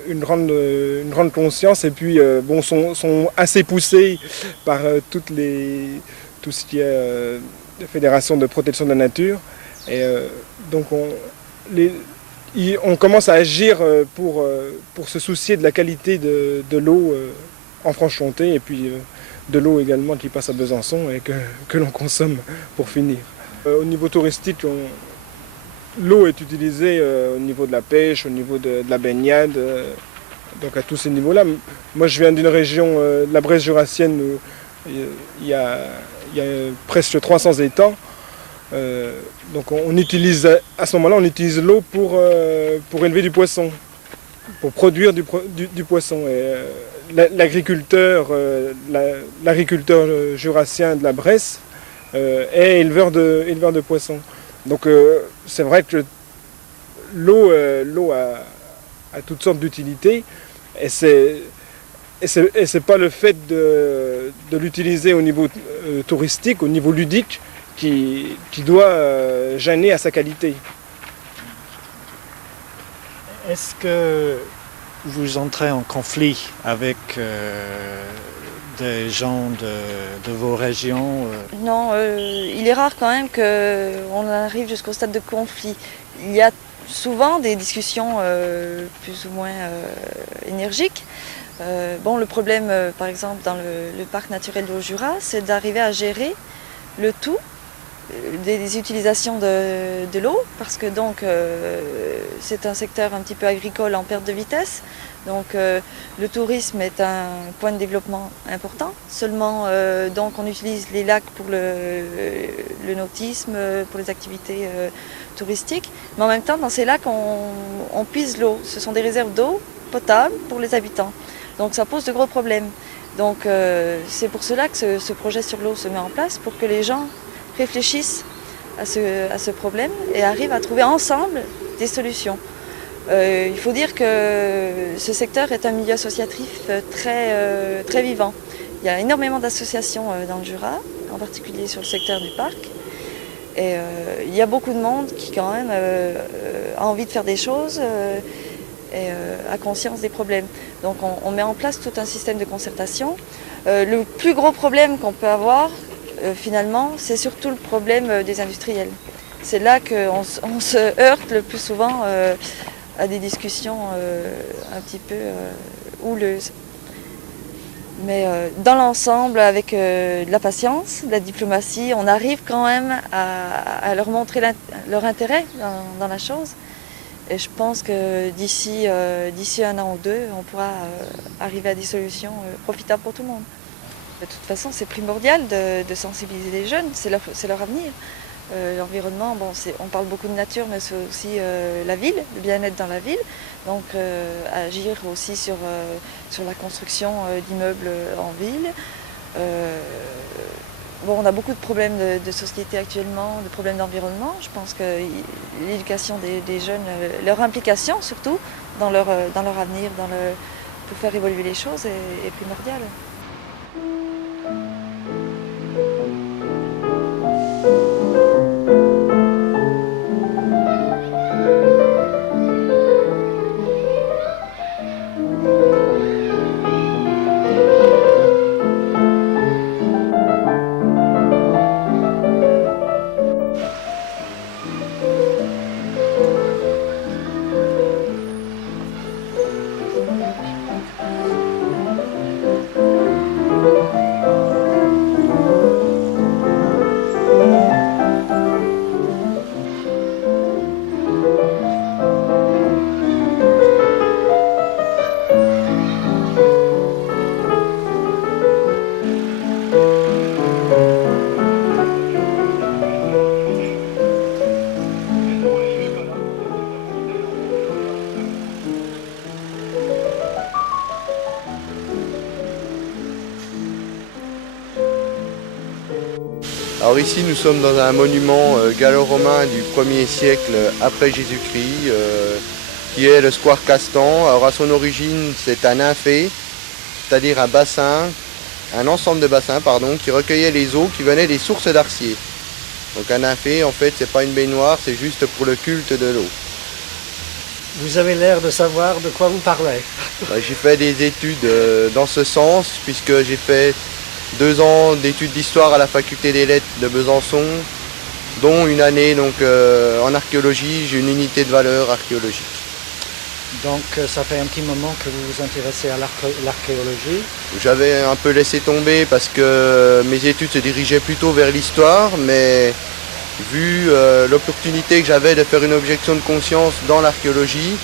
une grande conscience et puis sont assez poussés par tout ce qui est fédération de protection de la nature. Et donc on commence à agir pour se soucier de la qualité de l'eau en Franche-Comté et puis de l'eau également qui passe à Besançon et que l'on consomme pour finir. Au niveau touristique, l'eau est utilisée au niveau de la pêche, au niveau de la baignade, donc à tous ces niveaux-là. Moi, je viens d'une région, de la Bresse jurassienne, où il y a presque 300 étangs. Donc on utilise, à ce moment-là, on utilise l'eau pour élever du poisson, pour produire du poisson. Et l'agriculteur jurassien de la Bresse est éleveur de poissons. Donc c'est vrai que l'eau a toutes sortes d'utilités et c'est pas le fait de l'utiliser au niveau touristique, au niveau ludique, qui doit gêner à sa qualité. Est-ce que vous entrez en conflit avec des gens de vos régions? Non, il est rare quand même qu'on arrive jusqu'au stade de conflit. Il y a souvent des discussions plus ou moins énergiques. Le problème, par exemple, dans le parc naturel du Haut-Jura, c'est d'arriver à gérer le tout des utilisations de l'eau, parce que donc c'est un secteur un petit peu agricole en perte de vitesse. Donc le tourisme est un point de développement important. Seulement donc on utilise les lacs pour le nautisme, pour les activités touristiques. Mais en même temps, dans ces lacs, on puise l'eau. Ce sont des réserves d'eau potable pour les habitants. Donc ça pose de gros problèmes. Donc c'est pour cela que ce projet sur l'eau se met en place, pour que les gens réfléchissent à ce problème et arrivent à trouver ensemble des solutions. Il faut dire que ce secteur est un milieu associatif très vivant. Il y a énormément d'associations dans le Jura, en particulier sur le secteur du parc. Et il y a beaucoup de monde qui quand même a envie de faire des choses et a conscience des problèmes. Donc on met en place tout un système de concertation. Le plus gros problème qu'on peut avoir, finalement, c'est surtout le problème des industriels. C'est là qu'on se heurte le plus souvent à des discussions un petit peu houleuses. Mais dans l'ensemble, avec de la patience, de la diplomatie, on arrive quand même à leur montrer leur intérêt dans la chose. Et je pense que d'ici un an ou deux, on pourra arriver à des solutions profitables pour tout le monde. De toute façon, c'est primordial de sensibiliser les jeunes, c'est leur avenir. L'environnement, bon, on parle beaucoup de nature, mais c'est aussi la ville, le bien-être dans la ville. Donc agir aussi sur la construction d'immeubles en ville. Bon, on a beaucoup de problèmes de société actuellement, de problèmes d'environnement. Je pense que l'éducation des jeunes, leur implication surtout dans leur avenir, pour faire évoluer les choses est primordiale. Alors ici nous sommes dans un monument gallo-romain du 1er siècle après Jésus-Christ qui est le square Castan. Alors à son origine c'est un nymphée, c'est-à-dire un ensemble de bassins qui recueillait les eaux qui venaient des sources d'Arcier. Donc un nymphée en fait c'est pas une baignoire, c'est juste pour le culte de l'eau. Vous avez l'air de savoir de quoi vous parlez. J'ai fait des études dans ce sens puisque j'ai fait 2 ans d'études d'histoire à la faculté des lettres de Besançon, dont une année en archéologie, j'ai une unité de valeur archéologique. Donc ça fait un petit moment que vous vous intéressez à l'archéologie. J'avais un peu laissé tomber parce que mes études se dirigeaient plutôt vers l'histoire, mais vu l'opportunité que j'avais de faire une objection de conscience dans l'archéologie,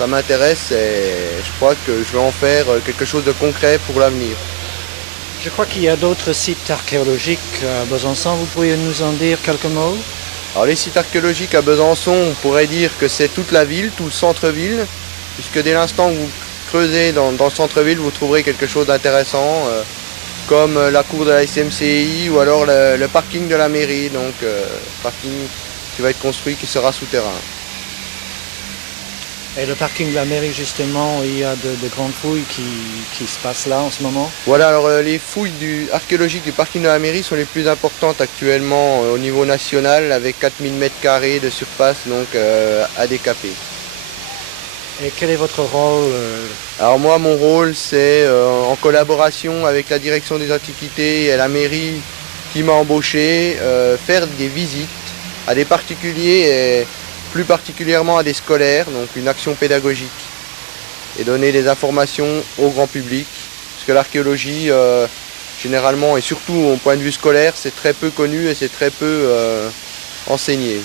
ça m'intéresse et je crois que je vais en faire quelque chose de concret pour l'avenir. Je crois qu'il y a d'autres sites archéologiques à Besançon. Vous pourriez nous en dire quelques mots? Alors les sites archéologiques à Besançon, on pourrait dire que c'est toute la ville, tout le centre-ville, puisque dès l'instant que vous creusez dans le centre-ville, vous trouverez quelque chose d'intéressant, comme la cour de la SMCI ou alors le parking de la mairie, donc parking qui va être construit, qui sera souterrain. Et le parking de la mairie, justement, il y a de grandes fouilles qui se passent là en ce moment? Voilà, alors les fouilles archéologiques du parking de la mairie sont les plus importantes actuellement au niveau national, avec 4000 m² de surface donc, à décaper. Et quel est votre rôle? Alors moi, mon rôle, c'est en collaboration avec la direction des antiquités et la mairie qui m'a embauché, faire des visites à des particuliers et plus particulièrement à des scolaires, donc une action pédagogique, et donner des informations au grand public, parce que l'archéologie, généralement, et surtout au point de vue scolaire, c'est très peu connu et c'est très peu enseigné.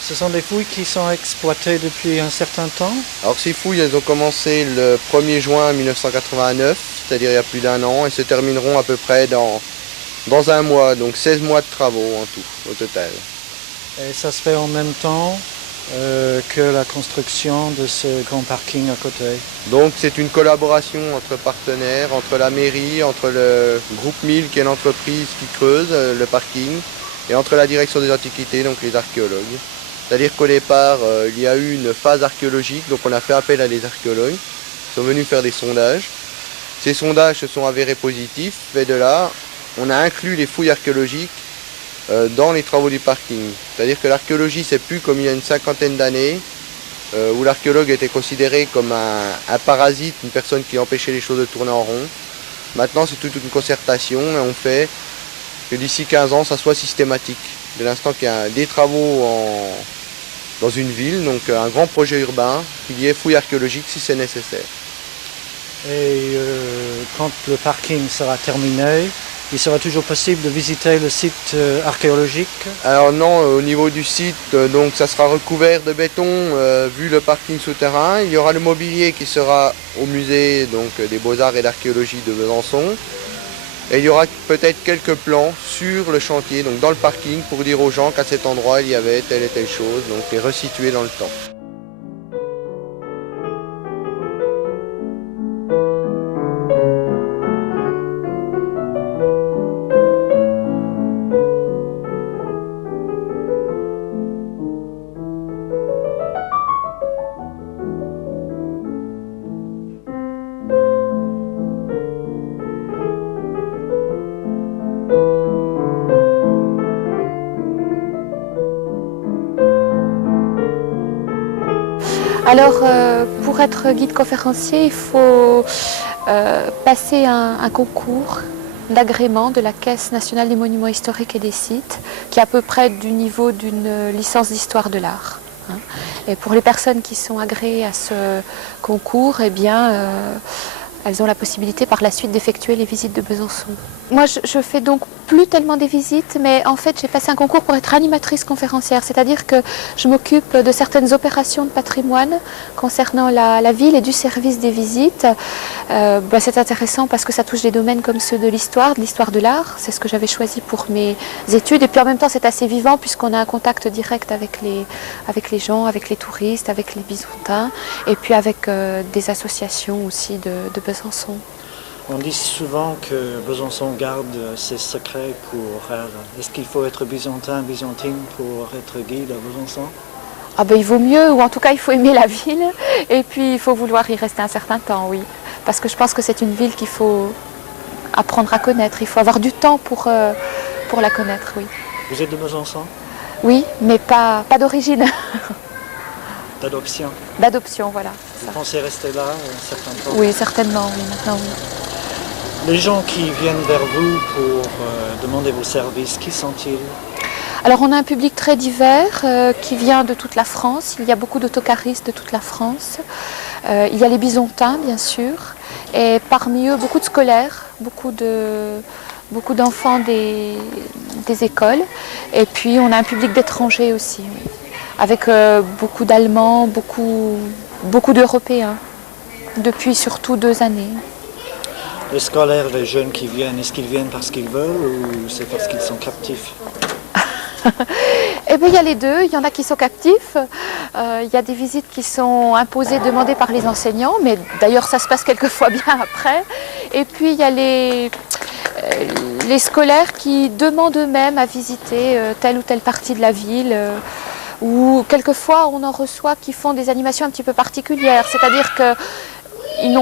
Ce sont des fouilles qui sont exploitées depuis un certain temps? Alors ces fouilles, elles ont commencé le 1er juin 1989, c'est-à-dire il y a plus d'1 an, et se termineront à peu près dans 1 mois, donc 16 mois de travaux en tout, au total. Et ça se fait en même temps que la construction de ce grand parking à côté? Donc c'est une collaboration entre partenaires, entre la mairie, entre le groupe 1000 qui est l'entreprise qui creuse le parking, et entre la direction des antiquités, donc les archéologues. C'est-à-dire qu'au départ, il y a eu une phase archéologique, donc on a fait appel à des archéologues qui sont venus faire des sondages. Ces sondages se sont avérés positifs, et de là, on a inclus les fouilles archéologiques dans les travaux du parking. C'est-à-dire que l'archéologie, c'est plus comme il y a une 50aine d'années, où l'archéologue était considéré comme un parasite, une personne qui empêchait les choses de tourner en rond. Maintenant, c'est toute une concertation et on fait que d'ici 15 ans, ça soit systématique. Dès l'instant qu'il y a des travaux dans une ville, donc un grand projet urbain, qu'il y ait fouilles archéologiques si c'est nécessaire. Et quand le parking sera terminé, il sera toujours possible de visiter le site archéologique? Alors non, au niveau du site, donc ça sera recouvert de béton vu le parking souterrain. Il y aura le mobilier qui sera au musée donc, des Beaux-Arts et d'Archéologie de Besançon. Et il y aura peut-être quelques plans sur le chantier, donc dans le parking, pour dire aux gens qu'à cet endroit il y avait telle et telle chose, donc les resituer dans le temps. Alors, pour être guide conférencier, il faut passer un concours d'agrément de la Caisse nationale des monuments historiques et des sites, qui est à peu près du niveau d'une licence d'histoire de l'art. Et pour les personnes qui sont agréées à ce concours, eh bien, elles ont la possibilité par la suite d'effectuer les visites de Besançon. Moi, je fais donc plus tellement des visites, mais en fait, j'ai passé un concours pour être animatrice conférencière, c'est-à-dire que je m'occupe de certaines opérations de patrimoine concernant la ville et du service des visites. C'est intéressant parce que ça touche des domaines comme ceux de l'histoire de l'art. C'est ce que j'avais choisi pour mes études. Et puis en même temps, c'est assez vivant puisqu'on a un contact direct avec les gens, avec les touristes, avec les Bisontins, et puis avec des associations aussi de Besançon. On dit souvent que Besançon garde ses secrets pour elle. Est-ce qu'il faut être byzantin, byzantine pour être guide à Besançon? Ah ben, il vaut mieux, ou en tout cas il faut aimer la ville, et puis il faut vouloir y rester un certain temps, oui. Parce que je pense que c'est une ville qu'il faut apprendre à connaître, il faut avoir du temps pour la connaître, oui. Vous êtes de Besançon? Oui, mais pas d'origine. D'adoption? D'adoption, voilà. Vous pensez rester là un certain temps? Oui, certainement, oui, maintenant oui. Les gens qui viennent vers vous pour demander vos services, qui sont-ils? Alors on a un public très divers qui vient de toute la France. Il y a beaucoup d'autocaristes de toute la France. Il y a les Bisontins, bien sûr. Et parmi eux, beaucoup de scolaires, beaucoup d'enfants des écoles. Et puis on a un public d'étrangers aussi, oui. Avec beaucoup d'Allemands, beaucoup d'Européens, depuis surtout 2 années. Les scolaires, les jeunes qui viennent, est-ce qu'ils viennent parce qu'ils veulent ou c'est parce qu'ils sont captifs? Eh bien, il y a les deux. Il y en a qui sont captifs. Il y a des visites qui sont imposées, demandées par les enseignants, mais d'ailleurs, ça se passe quelquefois bien après. Et puis, il y a les scolaires qui demandent eux-mêmes à visiter telle ou telle partie de la ville. Ou quelquefois, on en reçoit qui font des animations un petit peu particulières. C'est-à-dire qu'ils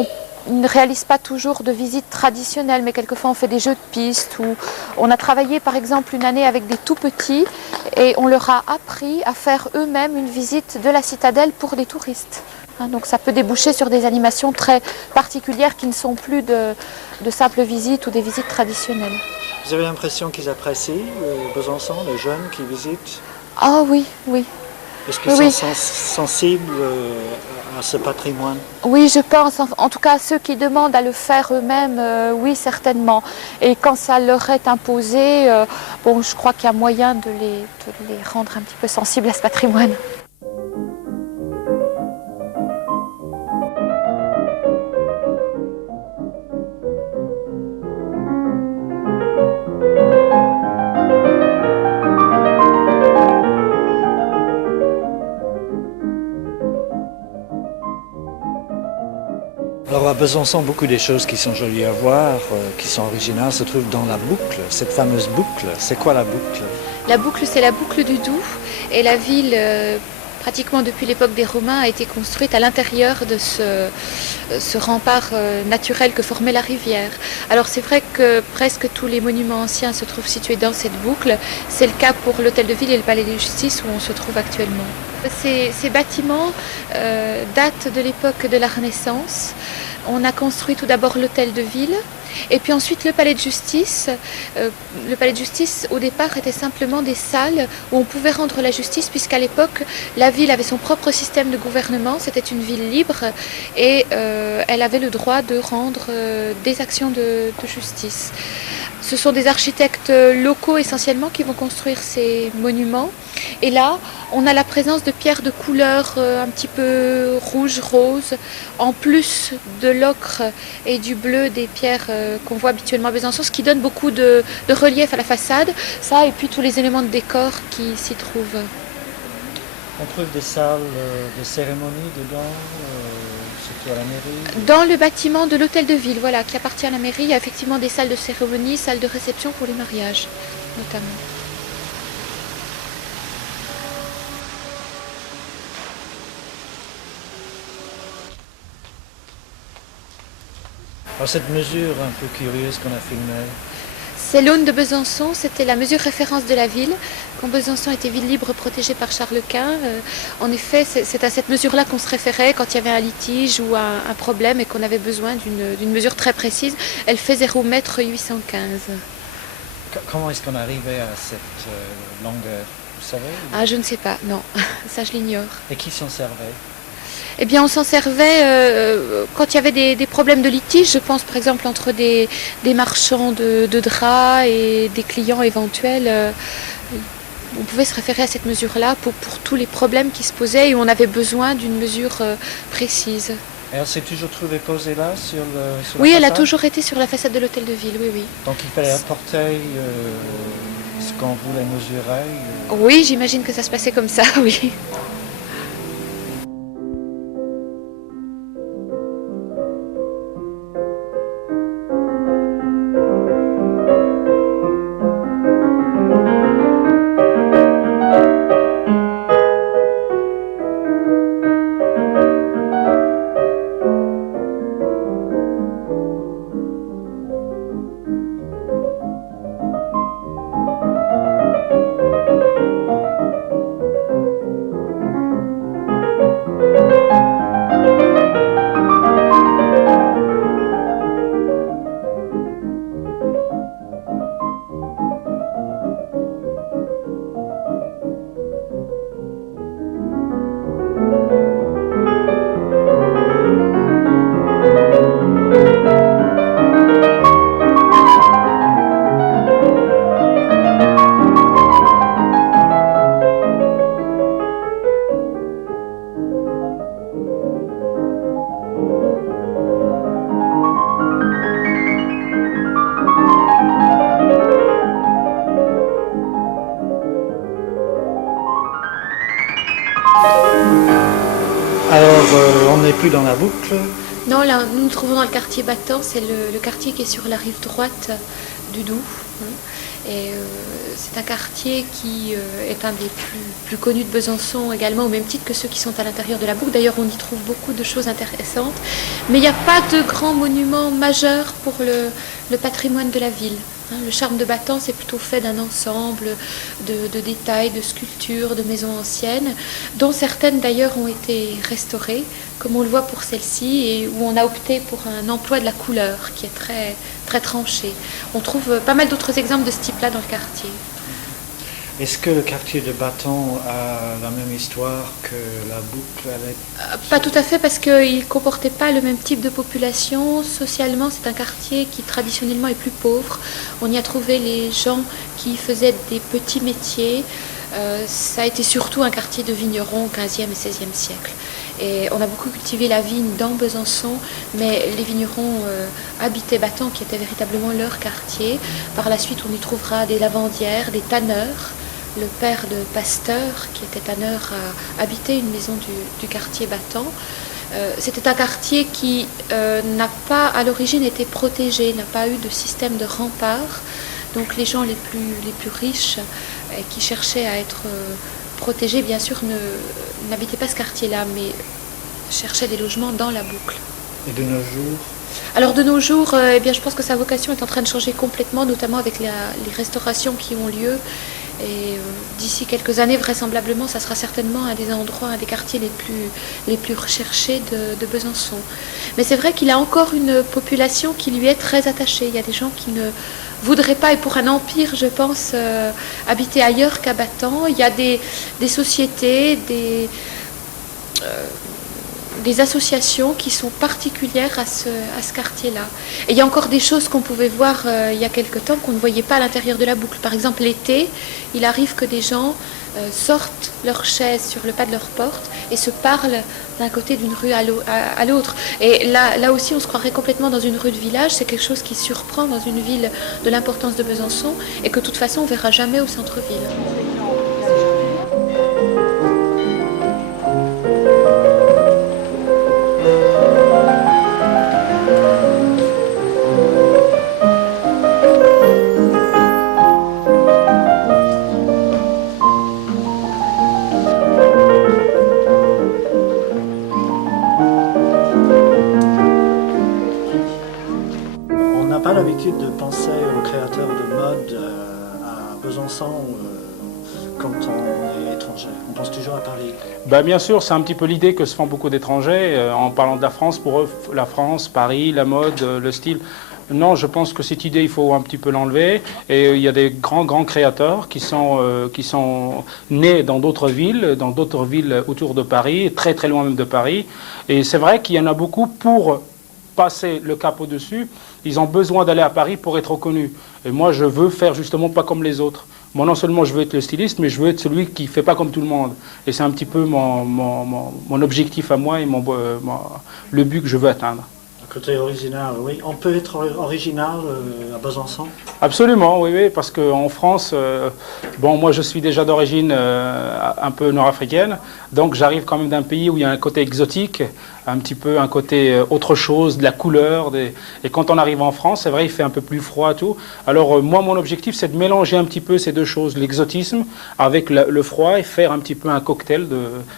ne réalisent pas toujours de visites traditionnelles, mais quelquefois on fait des jeux de piste. Ou on a travaillé par exemple une année avec des tout petits et on leur a appris à faire eux-mêmes une visite de la citadelle pour des touristes. Donc ça peut déboucher sur des animations très particulières qui ne sont plus de simples visites ou des visites traditionnelles. Vous avez l'impression qu'ils apprécient Besançon, les jeunes qui visitent? Ah oui, oui. Est-ce qu'ils sont sensibles à ce patrimoine? Oui, je pense. En tout cas, ceux qui demandent à le faire eux-mêmes, oui, certainement. Et quand ça leur est imposé, je crois qu'il y a moyen de les rendre un petit peu sensibles à ce patrimoine. Alors à Besançon, beaucoup des choses qui sont jolies à voir, qui sont originales, se trouvent dans la boucle, cette fameuse boucle. C'est quoi la boucle? La boucle, c'est la boucle du Doubs. Et la ville, pratiquement depuis l'époque des Romains, a été construite à l'intérieur de ce rempart naturel que formait la rivière. Alors c'est vrai que presque tous les monuments anciens se trouvent situés dans cette boucle. C'est le cas pour l'hôtel de ville et le palais de justice où on se trouve actuellement. Ces bâtiments datent de l'époque de la Renaissance. On a construit tout d'abord l'hôtel de ville et puis ensuite le palais de justice. Le palais de justice au départ était simplement des salles où on pouvait rendre la justice puisqu'à l'époque la ville avait son propre système de gouvernement, c'était une ville libre et elle avait le droit de rendre des actions de justice. Ce sont des architectes locaux essentiellement qui vont construire ces monuments. Et là, on a la présence de pierres de couleur un petit peu rouge, rose, en plus de l'ocre et du bleu des pierres qu'on voit habituellement à Besançon, ce qui donne beaucoup de relief à la façade. Ça, et puis tous les éléments de décor qui s'y trouvent. On trouve des salles de cérémonie dedans, surtout à la mairie. Dans le bâtiment de l'hôtel de ville, voilà, qui appartient à la mairie, il y a effectivement des salles de cérémonie, salles de réception pour les mariages, notamment. Alors cette mesure un peu curieuse qu'on a filmée. C'est l'aune de Besançon, c'était la mesure référence de la ville. Quand Besançon était ville libre protégée par Charles Quint, en effet, c'est à cette mesure-là qu'on se référait quand il y avait un litige ou un problème et qu'on avait besoin d'une mesure très précise. Elle fait 0,815 m. Comment est-ce qu'on arrivait à cette longueur, vous savez? Ah, je ne sais pas, non, ça je l'ignore. Et qui s'en servait? Eh bien, on s'en servait quand il y avait des problèmes de litige, je pense par exemple entre des marchands de draps et des clients éventuels. On pouvait se référer à cette mesure-là pour tous les problèmes qui se posaient et où on avait besoin d'une mesure précise. Et elle s'est toujours trouvée posée là sur la façade? Oui, elle a toujours été sur la façade de l'hôtel de ville, oui, oui. Donc il fallait apporter ce qu'on voulait mesurer? Oui, j'imagine que ça se passait comme ça, oui. Alors, on n'est plus dans la boucle? Non, là, nous nous trouvons dans le quartier Battant, c'est le quartier qui est sur la rive droite du Doubs. Et c'est un quartier qui est un des plus connus de Besançon également, au même titre que ceux qui sont à l'intérieur de la boucle. D'ailleurs, on y trouve beaucoup de choses intéressantes. Mais il n'y a pas de grands monuments majeurs pour le patrimoine de la ville. Le charme de Battant, c'est plutôt fait d'un ensemble de détails, de sculptures, de maisons anciennes, dont certaines d'ailleurs ont été restaurées, comme on le voit pour celle-ci, et où on a opté pour un emploi de la couleur qui est très, très tranché. On trouve pas mal d'autres exemples de ce type-là dans le quartier. Est-ce que le quartier de Battant a la même histoire que la boucle? Pas tout à fait, parce qu'il ne comportait pas le même type de population. Socialement, c'est un quartier qui traditionnellement est plus pauvre. On y a trouvé les gens qui faisaient des petits métiers. Ça a été surtout un quartier de vignerons au XVe et XVIe siècle. Et on a beaucoup cultivé la vigne dans Besançon, mais les vignerons habitaient Battant, qui était véritablement leur quartier. Par la suite, on y trouvera des lavandières, des tanneurs. Le père de Pasteur, qui était tanneur, a habité une maison du quartier Battant. C'était un quartier qui n'a pas, à l'origine, été protégé, n'a pas eu de système de rempart. Donc les gens les plus riches qui cherchaient à être protégés, bien sûr, n'habitaient pas ce quartier-là, mais cherchaient des logements dans la boucle. Et de nos jours? Alors de nos jours, eh bien, je pense que sa vocation est en train de changer complètement, notamment avec les restaurations qui ont lieu. Et d'ici quelques années, vraisemblablement, ça sera certainement un des endroits, un des quartiers les plus recherchés de Besançon. Mais c'est vrai qu'il a encore une population qui lui est très attachée. Il y a des gens qui ne voudraient pas, et pour un empire, je pense, habiter ailleurs qu'à Battant. Il y a des sociétés, des associations qui sont particulières à ce quartier-là. Et il y a encore des choses qu'on pouvait voir il y a quelque temps qu'on ne voyait pas à l'intérieur de la boucle. Par exemple, l'été, il arrive que des gens sortent leurs chaises sur le pas de leur porte et se parlent d'un côté d'une rue à l'autre. Et là aussi, on se croirait complètement dans une rue de village. C'est quelque chose qui surprend dans une ville de l'importance de Besançon et que de toute façon, on ne verra jamais au centre-ville. Pas l'habitude de penser aux créateurs de mode à Besançon quand on est étranger. On pense toujours à Paris. Ben, bien sûr, c'est un petit peu l'idée que se font beaucoup d'étrangers en parlant de la France. Pour eux, la France, Paris, la mode, le style. Non, je pense que cette idée, il faut un petit peu l'enlever. Et il y a des grands créateurs qui sont nés dans d'autres villes autour de Paris, très très loin même de Paris. Et c'est vrai qu'il y en a beaucoup pour passer le cap au-dessus. Ils ont besoin d'aller à Paris pour être reconnus. Et moi, je veux faire justement pas comme les autres. Moi, non seulement je veux être le styliste, mais je veux être celui qui ne fait pas comme tout le monde. Et c'est un petit peu mon objectif à moi et le but que je veux atteindre. Le côté original, oui. On peut être original à Besançon? Absolument, oui, parce qu'en France, bon, moi je suis déjà d'origine un peu nord-africaine, donc j'arrive quand même d'un pays où il y a un côté exotique, un petit peu un côté autre chose, de la couleur. Et quand on arrive en France, c'est vrai, il fait un peu plus froid et tout. Alors moi, mon objectif, c'est de mélanger un petit peu ces deux choses, l'exotisme avec le froid et faire un petit peu un cocktail.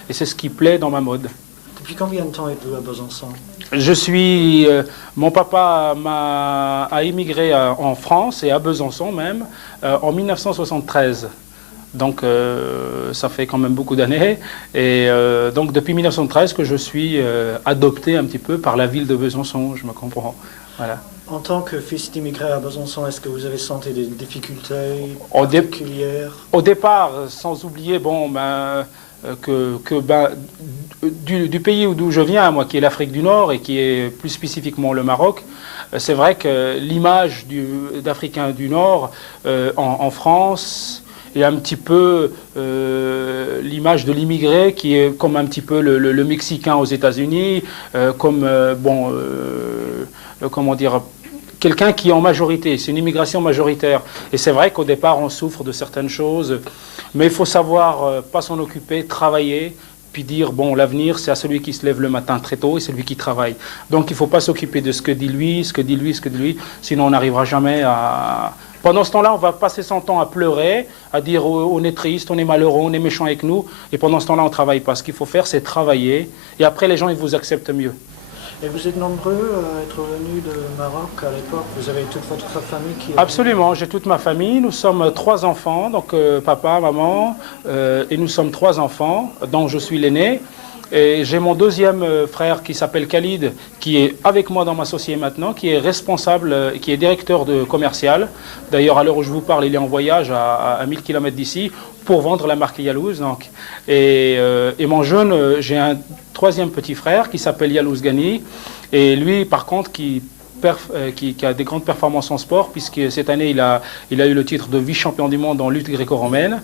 Et c'est ce qui plaît dans ma mode. Depuis combien de temps êtes-vous à Besançon? Mon papa a immigré en France et à Besançon même en 1973. Donc ça fait quand même beaucoup d'années. Et donc depuis 1913 que je suis adopté un petit peu par la ville de Besançon, je me comprends. Voilà. En tant que fils d'immigré à Besançon, est-ce que vous avez senti des difficultés particulières? Au départ, sans oublier, bon, du pays d'où je viens, moi, qui est l'Afrique du Nord et qui est plus spécifiquement le Maroc, c'est vrai que l'image d'Africain du Nord en France est un petit peu l'image de l'immigré qui est comme un petit peu le Mexicain aux États-Unis, comment dire, quelqu'un qui est en majorité, c'est une immigration majoritaire. Et c'est vrai qu'au départ, on souffre de certaines choses, mais il faut savoir pas s'en occuper, travailler, puis dire, bon, l'avenir, c'est à celui qui se lève le matin très tôt et celui qui travaille. Donc il ne faut pas s'occuper de ce que dit lui, sinon on n'arrivera jamais à... Pendant ce temps-là, on va passer son temps à pleurer, à dire on est triste, on est malheureux, on est méchant avec nous, et pendant ce temps-là, on ne travaille pas. Ce qu'il faut faire, c'est travailler, et après, les gens, ils vous acceptent mieux. Et vous êtes nombreux à être venus de Maroc à l'époque? Vous avez toute votre famille qui est... Absolument, j'ai toute ma famille. Nous sommes 3 enfants, donc papa, maman, et nous sommes 3 enfants, dont je suis l'aîné. Et j'ai mon deuxième frère qui s'appelle Khalid, qui est avec moi dans ma société maintenant, qui est responsable, qui est directeur de commercial. D'ailleurs, à l'heure où je vous parle, il est en voyage à 1000 km d'ici pour vendre la marque Yalouz. Donc. Et mon jeune, j'ai un 3e petit frère qui s'appelle Yalouz Ghani. Et lui, par contre, qui a des grandes performances en sport, puisque cette année, il a eu le titre de vice-champion du monde en lutte gréco-romaine.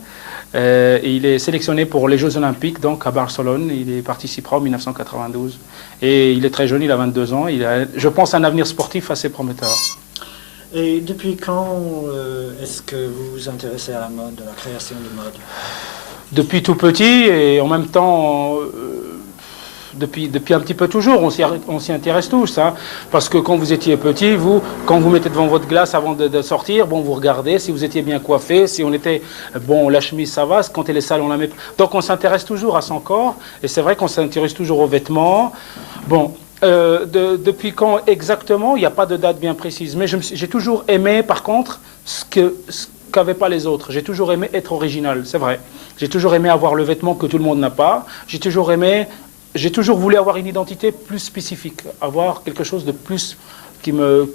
Et il est sélectionné pour les Jeux Olympiques, donc à Barcelone. Il participera en 1992. Et il est très jeune, il a 22 ans. Il a, je pense, un avenir sportif assez prometteur. Et depuis quand est-ce que vous vous intéressez à la mode, à la création de mode? Depuis tout petit et en même temps... Depuis un petit peu toujours, on s'y intéresse tous, hein, parce que quand vous étiez petit, quand vous mettez devant votre glace avant de sortir, bon, vous regardez si vous étiez bien coiffé, si on était, bon, la chemise ça va, quand elle est sale, on la met. Donc on s'intéresse toujours à son corps, et c'est vrai qu'on s'intéresse toujours aux vêtements. Bon, depuis quand exactement, il n'y a pas de date bien précise, mais j'ai toujours aimé, par contre, ce qu'avaient pas les autres. J'ai toujours aimé être original, c'est vrai. J'ai toujours aimé avoir le vêtement que tout le monde n'a pas. J'ai toujours voulu avoir une identité plus spécifique, avoir quelque chose de plus qui me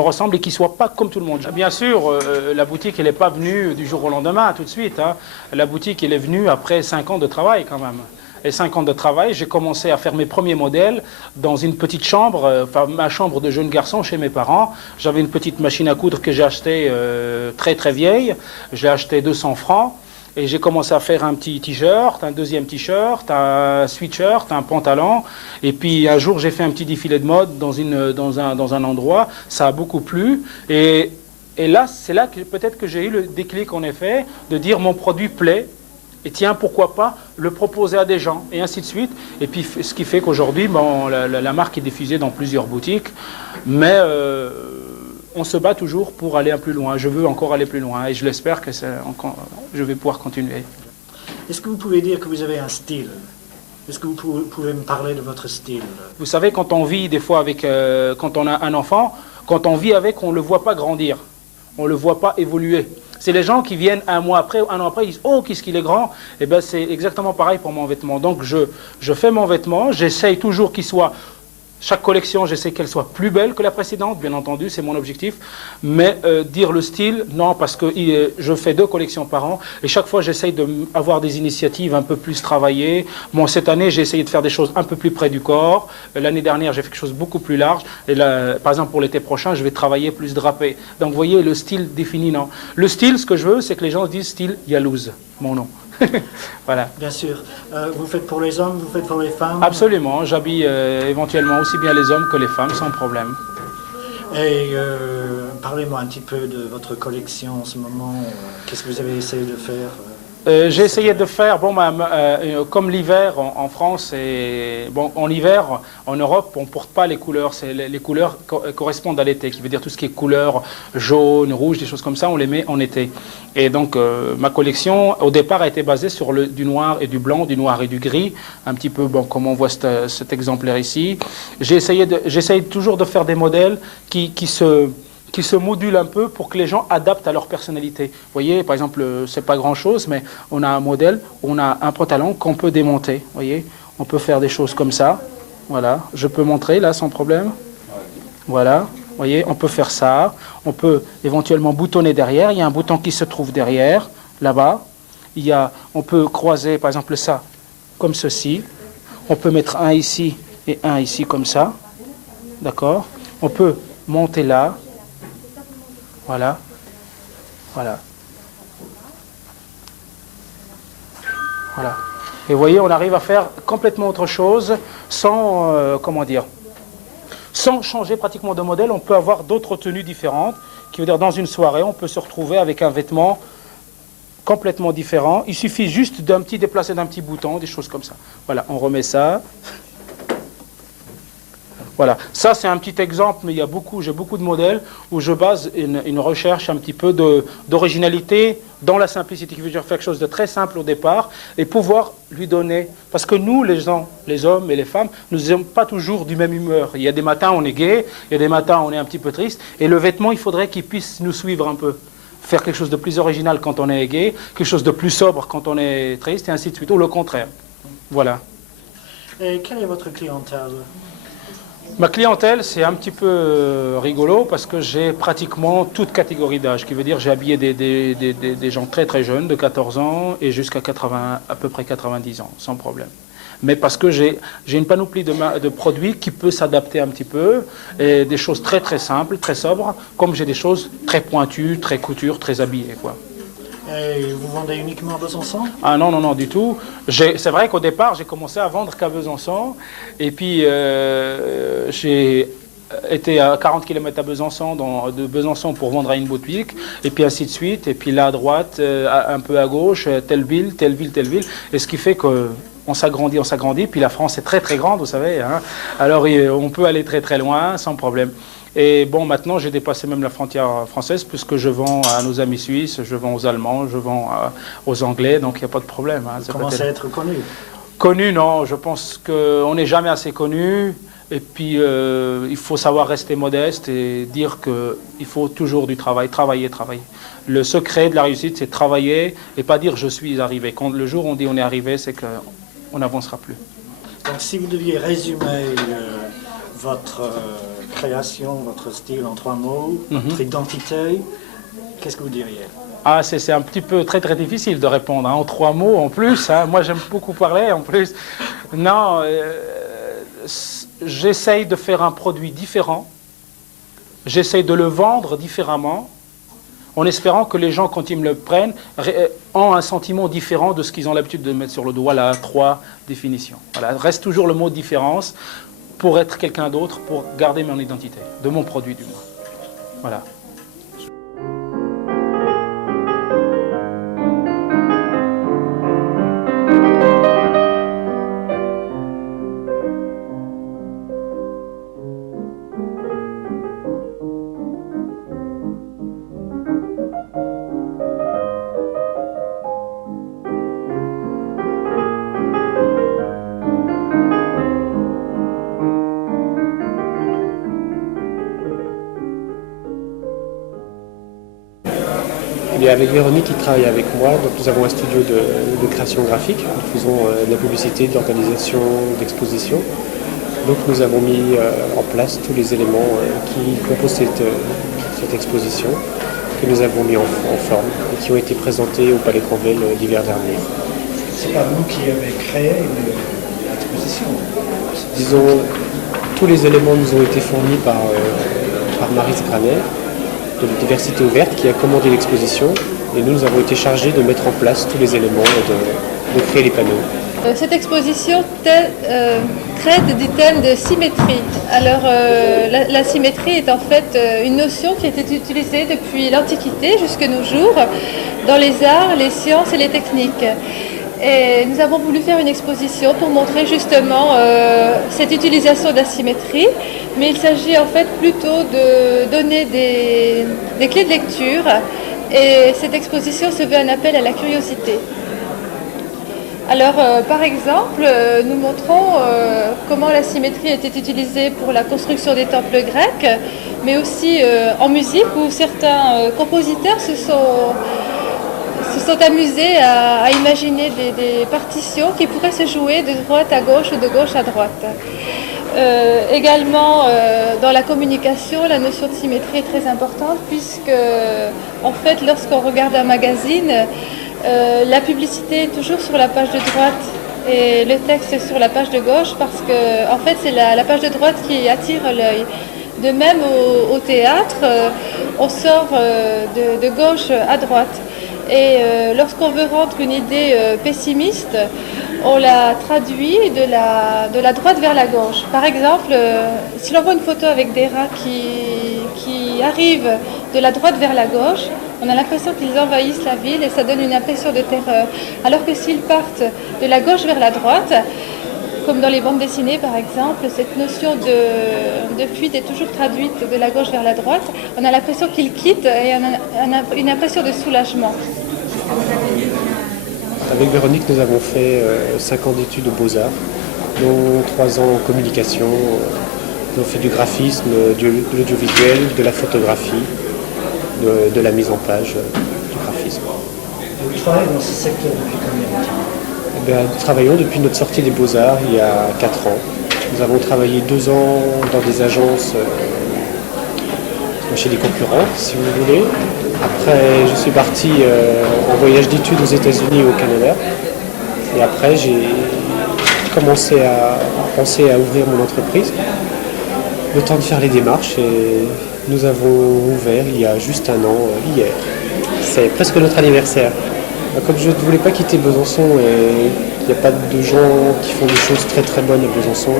ressemble et qui ne soit pas comme tout le monde. Bien sûr, la boutique, elle n'est pas venue du jour au lendemain, tout de suite. Hein. La boutique, elle est venue après 5 ans de travail quand même. et 5 ans de travail, j'ai commencé à faire mes premiers modèles dans une petite chambre, enfin ma chambre de jeune garçon chez mes parents. J'avais une petite machine à coudre que j'ai achetée très très vieille, je l'ai achetée 200 francs. Et j'ai commencé à faire un petit t-shirt, un deuxième t-shirt, un sweatshirt, un pantalon. Et puis un jour, j'ai fait un petit défilé de mode dans un endroit. Ça a beaucoup plu. Et là, c'est là que peut-être que j'ai eu le déclic, en effet, de dire mon produit plaît. Et tiens, pourquoi pas le proposer à des gens, et ainsi de suite. Et puis, ce qui fait qu'aujourd'hui, bon, la marque est diffusée dans plusieurs boutiques. Mais on se bat toujours pour aller un peu plus loin. Je veux encore aller plus loin et je l'espère que je vais pouvoir continuer. Est-ce que vous pouvez dire que vous avez un style? Est-ce que vous pouvez me parler de votre style? Vous savez, quand on vit des fois avec, quand on a un enfant, quand on vit avec, on ne le voit pas grandir, on ne le voit pas évoluer. C'est les gens qui viennent un mois après, un an après, ils disent « Oh, qu'est-ce qu'il est grand !» Et bien, c'est exactement pareil pour mon vêtement. Donc, je fais mon vêtement, j'essaye toujours qu'il soit... Chaque collection, j'essaie qu'elle soit plus belle que la précédente, bien entendu, c'est mon objectif. Mais dire le style, non, parce que je fais 2 collections par an. Et chaque fois, j'essaye d'avoir des initiatives un peu plus travaillées. Bon, cette année, j'ai essayé de faire des choses un peu plus près du corps. L'année dernière, j'ai fait quelque chose de beaucoup plus large. Et là, par exemple, pour l'été prochain, je vais travailler plus drapé. Donc, vous voyez, le style défini, non. Le style, ce que je veux, c'est que les gens disent style Yalouz, mon nom. Voilà. Bien sûr. Vous faites pour les hommes, vous faites pour les femmes? Absolument. J'habille éventuellement aussi bien les hommes que les femmes, sans problème. Et parlez-moi un petit peu de votre collection en ce moment. Qu'est-ce que vous avez essayé de faire? J'ai essayé de faire, bon, comme l'hiver en France, et bon, en hiver, en Europe, on ne porte pas les couleurs. Les couleurs correspondent à l'été, qui veut dire tout ce qui est couleur jaune, rouge, des choses comme ça, on les met en été. Et donc, ma collection, au départ, a été basée sur du noir et du blanc, du noir et du gris, un petit peu bon, comme on voit cet exemplaire ici. J'essaye toujours de faire des modèles qui se modulent un peu pour que les gens adaptent à leur personnalité. Vous voyez, par exemple, c'est pas grand-chose, mais on a un modèle, on a un pantalon qu'on peut démonter. Vous voyez, on peut faire des choses comme ça. Voilà, je peux montrer là sans problème. Voilà, vous voyez, on peut faire ça. On peut éventuellement boutonner derrière. Il y a un bouton qui se trouve derrière, là-bas. On peut croiser, par exemple, ça comme ceci. On peut mettre un ici et un ici comme ça. D'accord? On peut monter là. Voilà, voilà, voilà. Et vous voyez, on arrive à faire complètement autre chose sans, comment dire, sans changer pratiquement de modèle. On peut avoir d'autres tenues différentes, qui veut dire dans une soirée, on peut se retrouver avec un vêtement complètement différent. Il suffit juste d'un petit déplacé d'un petit bouton, des choses comme ça. Voilà, on remet ça. Voilà, ça c'est un petit exemple, mais j'ai beaucoup de modèles où je base une recherche un petit peu d'originalité dans la simplicité, qui veut dire faire quelque chose de très simple au départ et pouvoir lui donner, parce que nous, les hommes et les femmes, nous ne sommes pas toujours du même humeur. Il y a des matins on est gai, il y a des matins on est un petit peu triste, et le vêtement, il faudrait qu'il puisse nous suivre un peu. Faire quelque chose de plus original quand on est gai, quelque chose de plus sobre quand on est triste, et ainsi de suite, ou le contraire. Voilà. Et quelle est votre clientèle? Ma clientèle, c'est un petit peu rigolo parce que j'ai pratiquement toute catégorie d'âge, qui veut dire j'ai habillé des gens très très jeunes, de 14 ans et jusqu'à à peu près 90 ans, sans problème. Mais parce que j'ai une panoplie de produits qui peut s'adapter un petit peu, et des choses très très simples, très sobres, comme j'ai des choses très pointues, très couture, très habillées, quoi. Et vous vendez uniquement à Besançon? Ah non, non, non, du tout. C'est vrai qu'au départ, j'ai commencé à vendre qu'à Besançon. Et puis, j'ai été à 40 km à Besançon, de Besançon pour vendre à une boutique. Et puis ainsi de suite. Et puis là à droite, un peu à gauche, telle ville, telle ville, telle ville. Et ce qui fait qu'on s'agrandit, on s'agrandit. Puis la France est très, très grande, vous savez. Hein. Alors, on peut aller très, très loin sans problème. Et bon, maintenant, j'ai dépassé même la frontière française puisque je vends à nos amis suisses, je vends aux Allemands, je vends aux Anglais, donc il n'y a pas de problème. Hein. Vous commencez à être connu? Connu, non. Je pense qu'on n'est jamais assez connu. Et puis, il faut savoir rester modeste et dire qu'il faut toujours du travail, travailler, travailler. Le secret de la réussite, c'est travailler et pas dire « je suis arrivé ». Quand le jour où on dit « on est arrivé », c'est qu'on n'avancera plus. Donc, si vous deviez résumer votre création, votre style en 3 mots, votre identité, qu'est-ce que vous diriez? Ah, c'est un petit peu très difficile de répondre, hein, en 3 mots en plus. Hein. Moi, j'aime beaucoup parler en plus. Non, j'essaye de faire un produit différent. J'essaye de le vendre différemment, en espérant que les gens, quand ils me le prennent, ont un sentiment différent de ce qu'ils ont l'habitude de mettre sur le doigt. Là, 3 définitions. Voilà, reste toujours le mot différence pour être quelqu'un d'autre, pour garder mon identité, de mon produit du moins. Voilà. Et avec Véronique qui travaille avec moi, donc nous avons un studio de création graphique, nous faisons de la publicité, de l'organisation, d'exposition. Donc nous avons mis en place tous les éléments qui composent cette exposition, que nous avons mis en forme et qui ont été présentés au Palais Granvelle l'hiver dernier. C'est pas vous qui avez créé une exposition? Disons, tous les éléments nous ont été fournis par Maryse Graner, de la Diversité Ouverte, qui a commandé l'exposition, et nous avons été chargés de mettre en place tous les éléments et de créer les panneaux. Cette exposition traite du thème de symétrie. Alors la symétrie est en fait une notion qui a été utilisée depuis l'Antiquité jusqu'à nos jours dans les arts, les sciences et les techniques. Et nous avons voulu faire une exposition pour montrer justement cette utilisation de la symétrie, mais il s'agit en fait plutôt de donner des clés de lecture, et cette exposition se veut un appel à la curiosité. Alors par exemple, nous montrons comment la symétrie a été utilisée pour la construction des temples grecs, mais aussi en musique où certains compositeurs se sont amusés à imaginer des partitions qui pourraient se jouer de droite à gauche ou de gauche à droite. Également, dans la communication, la notion de symétrie est très importante puisque, en fait, lorsqu'on regarde un magazine, la publicité est toujours sur la page de droite et le texte est sur la page de gauche parce que, en fait, c'est la page de droite qui attire l'œil. De même, au théâtre, on sort de gauche à droite. Et lorsqu'on veut rendre une idée pessimiste, on la traduit de la droite vers la gauche. Par exemple, si l'on voit une photo avec des rats qui arrivent de la droite vers la gauche, on a l'impression qu'ils envahissent la ville et ça donne une impression de terreur. Alors que s'ils partent de la gauche vers la droite, comme dans les bandes dessinées par exemple, cette notion de fuite est toujours traduite de la gauche vers la droite. On a l'impression qu'ils quittent et on a une impression de soulagement. Avec Véronique, nous avons fait 5 ans d'études aux Beaux-Arts, dont 3 ans en communication. Nous avons fait du graphisme, de l'audiovisuel, de la photographie, de la mise en page, du graphisme. Vous travaillez dans ce secteur depuis combien de temps? Nous travaillons depuis notre sortie des Beaux-Arts il y a 4 ans. Nous avons travaillé 2 ans dans des agences chez des concurrents, si vous voulez. Après, je suis parti en voyage d'études aux États-Unis et au Canada. Et après, j'ai commencé à penser à ouvrir mon entreprise. Le temps de faire les démarches et nous avons ouvert il y a juste un an, hier. C'est presque notre anniversaire. Comme je ne voulais pas quitter Besançon et il n'y a pas de gens qui font des choses très très bonnes à Besançon,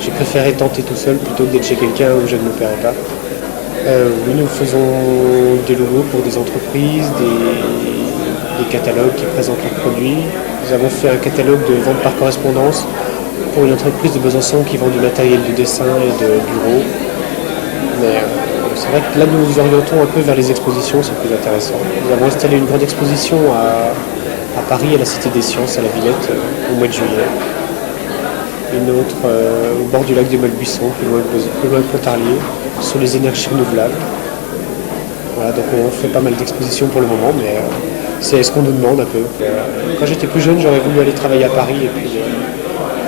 j'ai préféré tenter tout seul plutôt que d'être chez quelqu'un où je ne me paierais pas. Oui, nous faisons des logos pour des entreprises, des catalogues qui présentent leurs produits. Nous avons fait un catalogue de vente par correspondance pour une entreprise de Besançon qui vend du matériel de dessin et de bureau. Mais c'est vrai que là, nous nous orientons un peu vers les expositions, c'est plus intéressant. Nous avons installé une grande exposition à Paris, à la Cité des Sciences, à la Villette, au mois de juillet. Une autre au bord du lac des Malbuissons, plus loin de Pontarlier, sur les énergies renouvelables. Voilà, donc on fait pas mal d'expositions pour le moment, mais c'est ce qu'on nous demande un peu. Quand j'étais plus jeune, j'aurais voulu aller travailler à Paris, et puis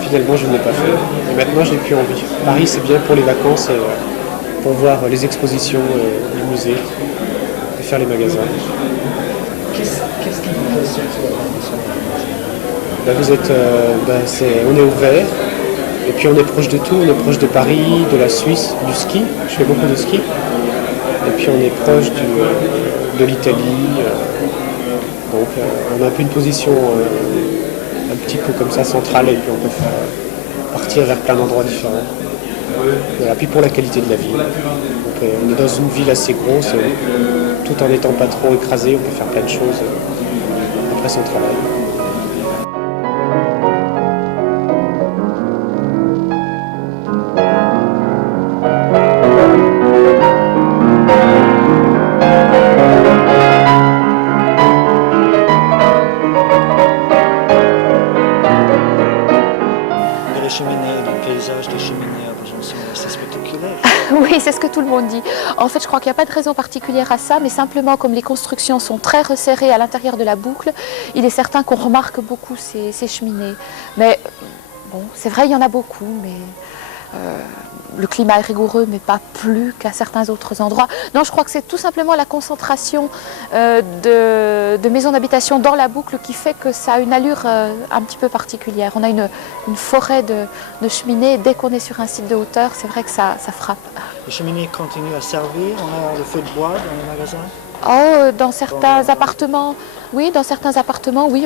finalement je ne l'ai pas fait. Et maintenant, je n'ai plus envie. Paris, c'est bien pour les vacances, et pour voir les expositions, les musées, et faire les magasins. Qu'est-ce qui vous plaît sur la formation? On est ouvert, et puis on est proche de tout, on est proche de Paris, de la Suisse, du ski, je fais beaucoup de ski, et puis on est proche de l'Italie, donc on a un peu une position un petit peu comme ça centrale, et puis on peut partir vers plein d'endroits différents. Voilà. Puis pour la qualité de la vie, on est dans une ville assez grosse, tout en n'étant pas trop écrasé, on peut faire plein de choses après son travail. Oui, c'est ce que tout le monde dit. En fait, je crois qu'il n'y a pas de raison particulière à ça, mais simplement comme les constructions sont très resserrées à l'intérieur de la boucle, il est certain qu'on remarque beaucoup ces cheminées. Mais bon, c'est vrai, il y en a beaucoup, mais le climat est rigoureux, mais pas plus qu'à certains autres endroits. Non, je crois que c'est tout simplement la concentration de maisons d'habitation dans la boucle qui fait que ça a une allure un petit peu particulière. On a une forêt de cheminées. Dès qu'on est sur un site de hauteur, c'est vrai que ça frappe. Les cheminées continuent à servir? On a le feu de bois dans les magasins? Oh, dans certains appartements, oui,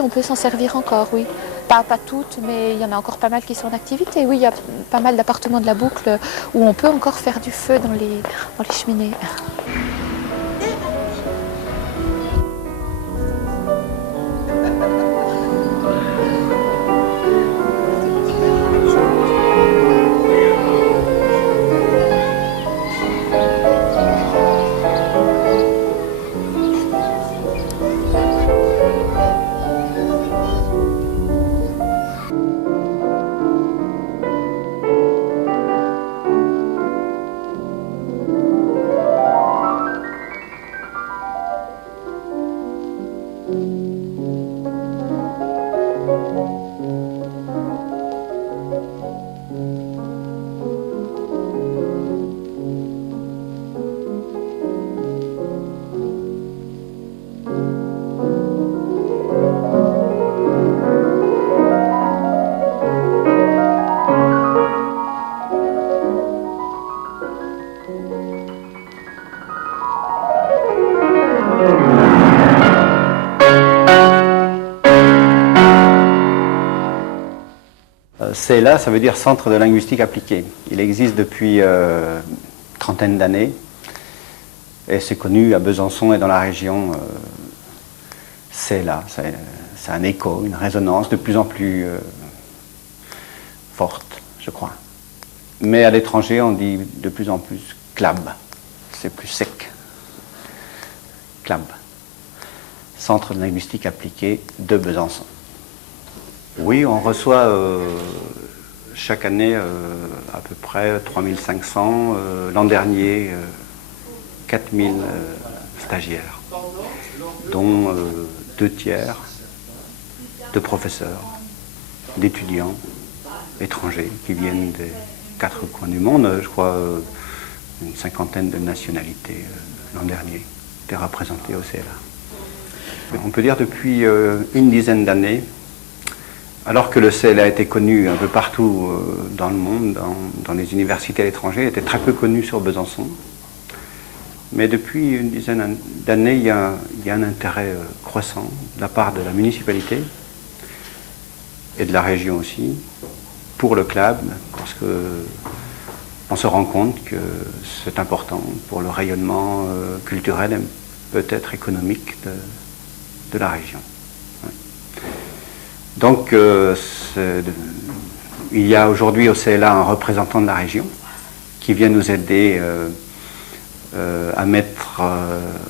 on peut s'en servir encore, oui. Pas toutes, mais il y en a encore pas mal qui sont en activité. Oui, il y a pas mal d'appartements de la boucle où on peut encore faire du feu dans les cheminées. CELA, ça veut dire Centre de linguistique appliquée. Il existe depuis trentaine d'années et c'est connu à Besançon et dans la région. CELA, c'est un écho, une résonance de plus en plus forte, je crois. Mais à l'étranger, on dit de plus en plus CLAB, c'est plus sec. CLAB, Centre de linguistique appliquée de Besançon. Oui, on reçoit chaque année à peu près 3500, l'an dernier 4000 stagiaires, dont 2 tiers de professeurs, d'étudiants étrangers qui viennent des 4 coins du monde, je crois une 50aine de nationalités l'an dernier étaient représentées au CELA. On peut dire depuis une dizaine d'années, alors que le CELA a été connu un peu partout dans le monde, dans les universités à l'étranger, il était très peu connu sur Besançon. Mais depuis une dizaine d'années, il y a un intérêt croissant de la part de la municipalité et de la région aussi pour le CLAB, parce qu'on se rend compte que c'est important pour le rayonnement culturel et peut-être économique de la région. Donc, il y a aujourd'hui au CELA un représentant de la région qui vient nous aider à mettre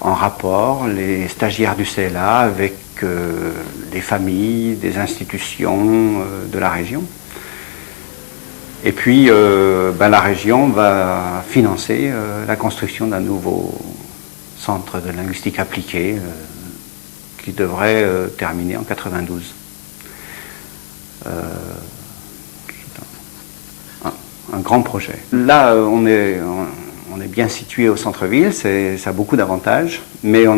en rapport les stagiaires du CELA avec des familles, des institutions de la région. Et puis, la région va financer la construction d'un nouveau centre de linguistique appliquée qui devrait terminer en 92. Un grand projet. Là, on on est bien situé au centre-ville, ça a beaucoup d'avantages, mais on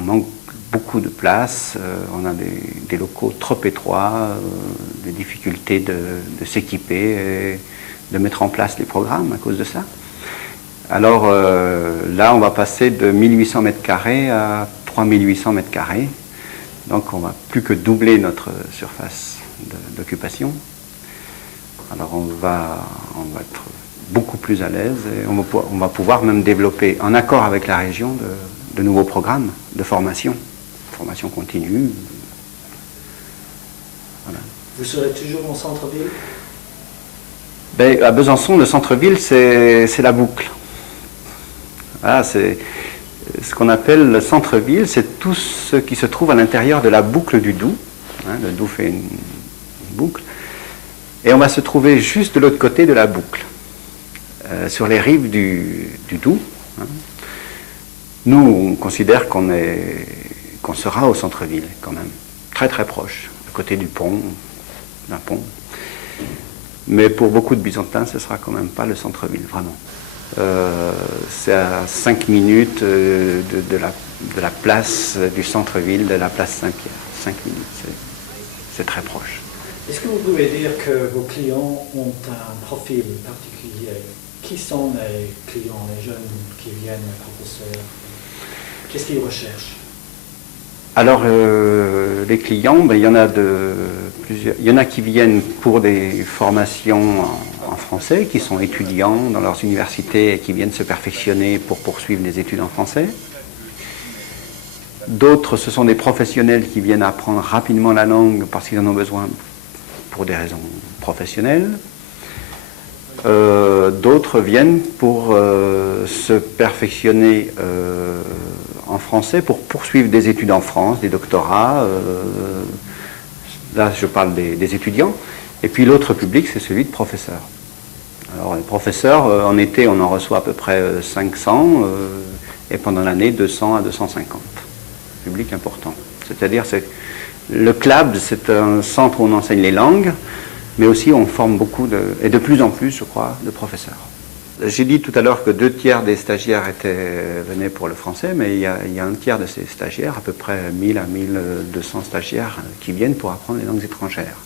manque beaucoup de place, on a des locaux trop étroits, des difficultés de s'équiper et de mettre en place les programmes à cause de ça. Alors là, on va passer de 1800 m² à 3800 m², donc on va plus que doubler notre surface d'occupation. Alors on va être beaucoup plus à l'aise et on va pouvoir même développer, en accord avec la région, de nouveaux programmes de formation continue. Voilà. Vous serez toujours en centre-ville? Ben, à Besançon, le centre-ville, c'est la boucle. Voilà, c'est ce qu'on appelle le centre-ville, c'est tout ce qui se trouve à l'intérieur de la boucle du Doubs. Hein, le Doubs fait une boucle. Et on va se trouver juste de l'autre côté de la boucle, sur les rives du Doubs. Hein. Nous, on considère qu'on sera au centre-ville, quand même, très très proche, à côté du pont, d'un pont. Mais pour beaucoup de Byzantins, ce ne sera quand même pas le centre-ville, vraiment. C'est à 5 minutes de la place du centre-ville, de la place Saint-Pierre. 5 minutes, c'est très proche. Est-ce que vous pouvez dire que vos clients ont un profil particulier? Qui sont les clients, les jeunes qui viennent, les professeurs? Qu'est-ce qu'ils recherchent? Alors, les clients, ben, il y en a plusieurs. Il y en a qui viennent pour des formations en français, qui sont étudiants dans leurs universités et qui viennent se perfectionner pour poursuivre des études en français. D'autres, ce sont des professionnels qui viennent apprendre rapidement la langue parce qu'ils en ont besoin pour des raisons professionnelles. D'autres viennent pour se perfectionner en français, pour poursuivre des études en France, des doctorats. Là, je parle des étudiants. Et puis l'autre public, c'est celui de professeurs. Alors, les professeurs, en été, on en reçoit à peu près 500, et pendant l'année, 200 à 250. Public important. C'est-à-dire, le CLAB, c'est un centre où on enseigne les langues, mais aussi on forme beaucoup, et de plus en plus, je crois, de professeurs. J'ai dit tout à l'heure que 2/3 des stagiaires venaient pour le français, mais il y a un tiers de ces stagiaires, à peu près 1000 à 1200 stagiaires, qui viennent pour apprendre les langues étrangères.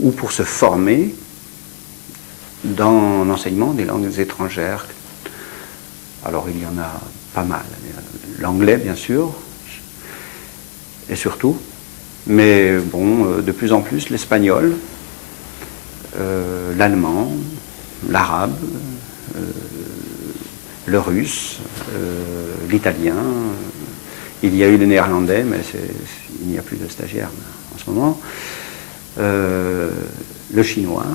Ou pour se former dans l'enseignement des langues étrangères. Alors il y en a pas mal. L'anglais, bien sûr, et surtout, mais bon, de plus en plus l'espagnol, l'allemand, l'arabe, le russe, l'italien. Il y a eu le néerlandais, mais il n'y a plus de stagiaires en ce moment. Le chinois.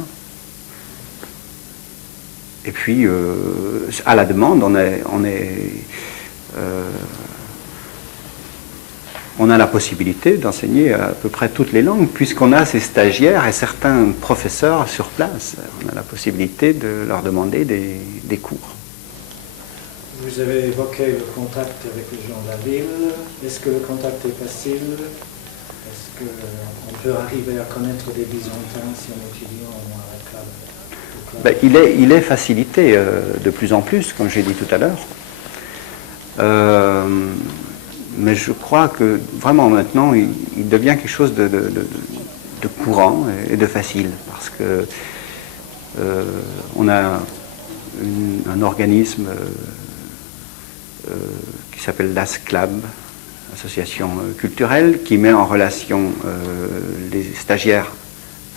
Et puis, à la demande, on a la possibilité d'enseigner à peu près toutes les langues, puisqu'on a ces stagiaires et certains professeurs sur place. On a la possibilité de leur demander des cours. Vous avez évoqué le contact avec les gens de la ville. Est-ce que le contact est facile? Est-ce qu'on peut arriver à connaître des Byzantins si on étudie à la CLAB? Ben, il est facilité de plus en plus, comme j'ai dit tout à l'heure. Mais je crois que vraiment maintenant, il devient quelque chose de courant et de facile, parce que on a un organisme qui s'appelle l'ASCLAB, association culturelle, qui met en relation les stagiaires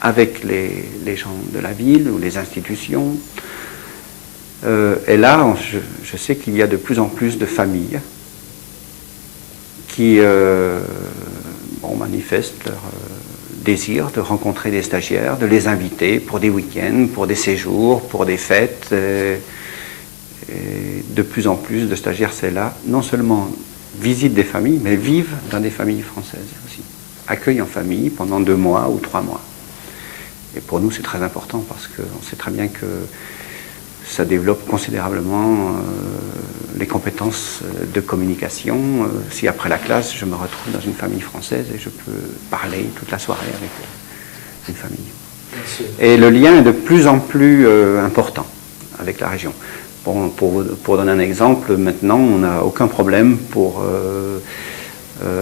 avec les gens de la ville ou les institutions. Et là, je sais qu'il y a de plus en plus de familles qui manifestent leur désir de rencontrer des stagiaires, de les inviter pour des week-ends, pour des séjours, pour des fêtes. Et de plus en plus de stagiaires, c'est là, non seulement visitent des familles, mais vivent dans des familles françaises aussi. Accueillent en famille pendant 2 mois ou 3 mois. Et pour nous, c'est très important parce qu'on sait très bien que ça développe considérablement les compétences de communication. Si après la classe, je me retrouve dans une famille française et je peux parler toute la soirée avec une famille. Et le lien est de plus en plus important avec la région. Bon, pour donner un exemple, maintenant, on n'a aucun problème pour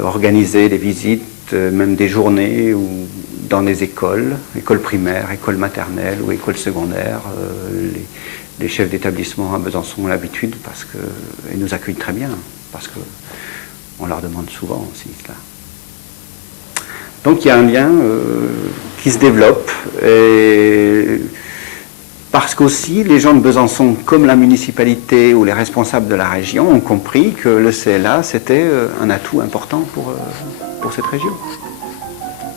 organiser des visites, même des journées dans des écoles primaires, écoles maternelles ou écoles secondaires. Les chefs d'établissement à Besançon ont l'habitude parce qu'ils nous accueillent très bien, parce qu'on leur demande souvent aussi cela. Donc il y a un lien qui se développe, et parce qu'aussi les gens de Besançon, comme la municipalité ou les responsables de la région, ont compris que le CLA c'était un atout important pour cette région.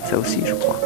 Ça aussi, je crois.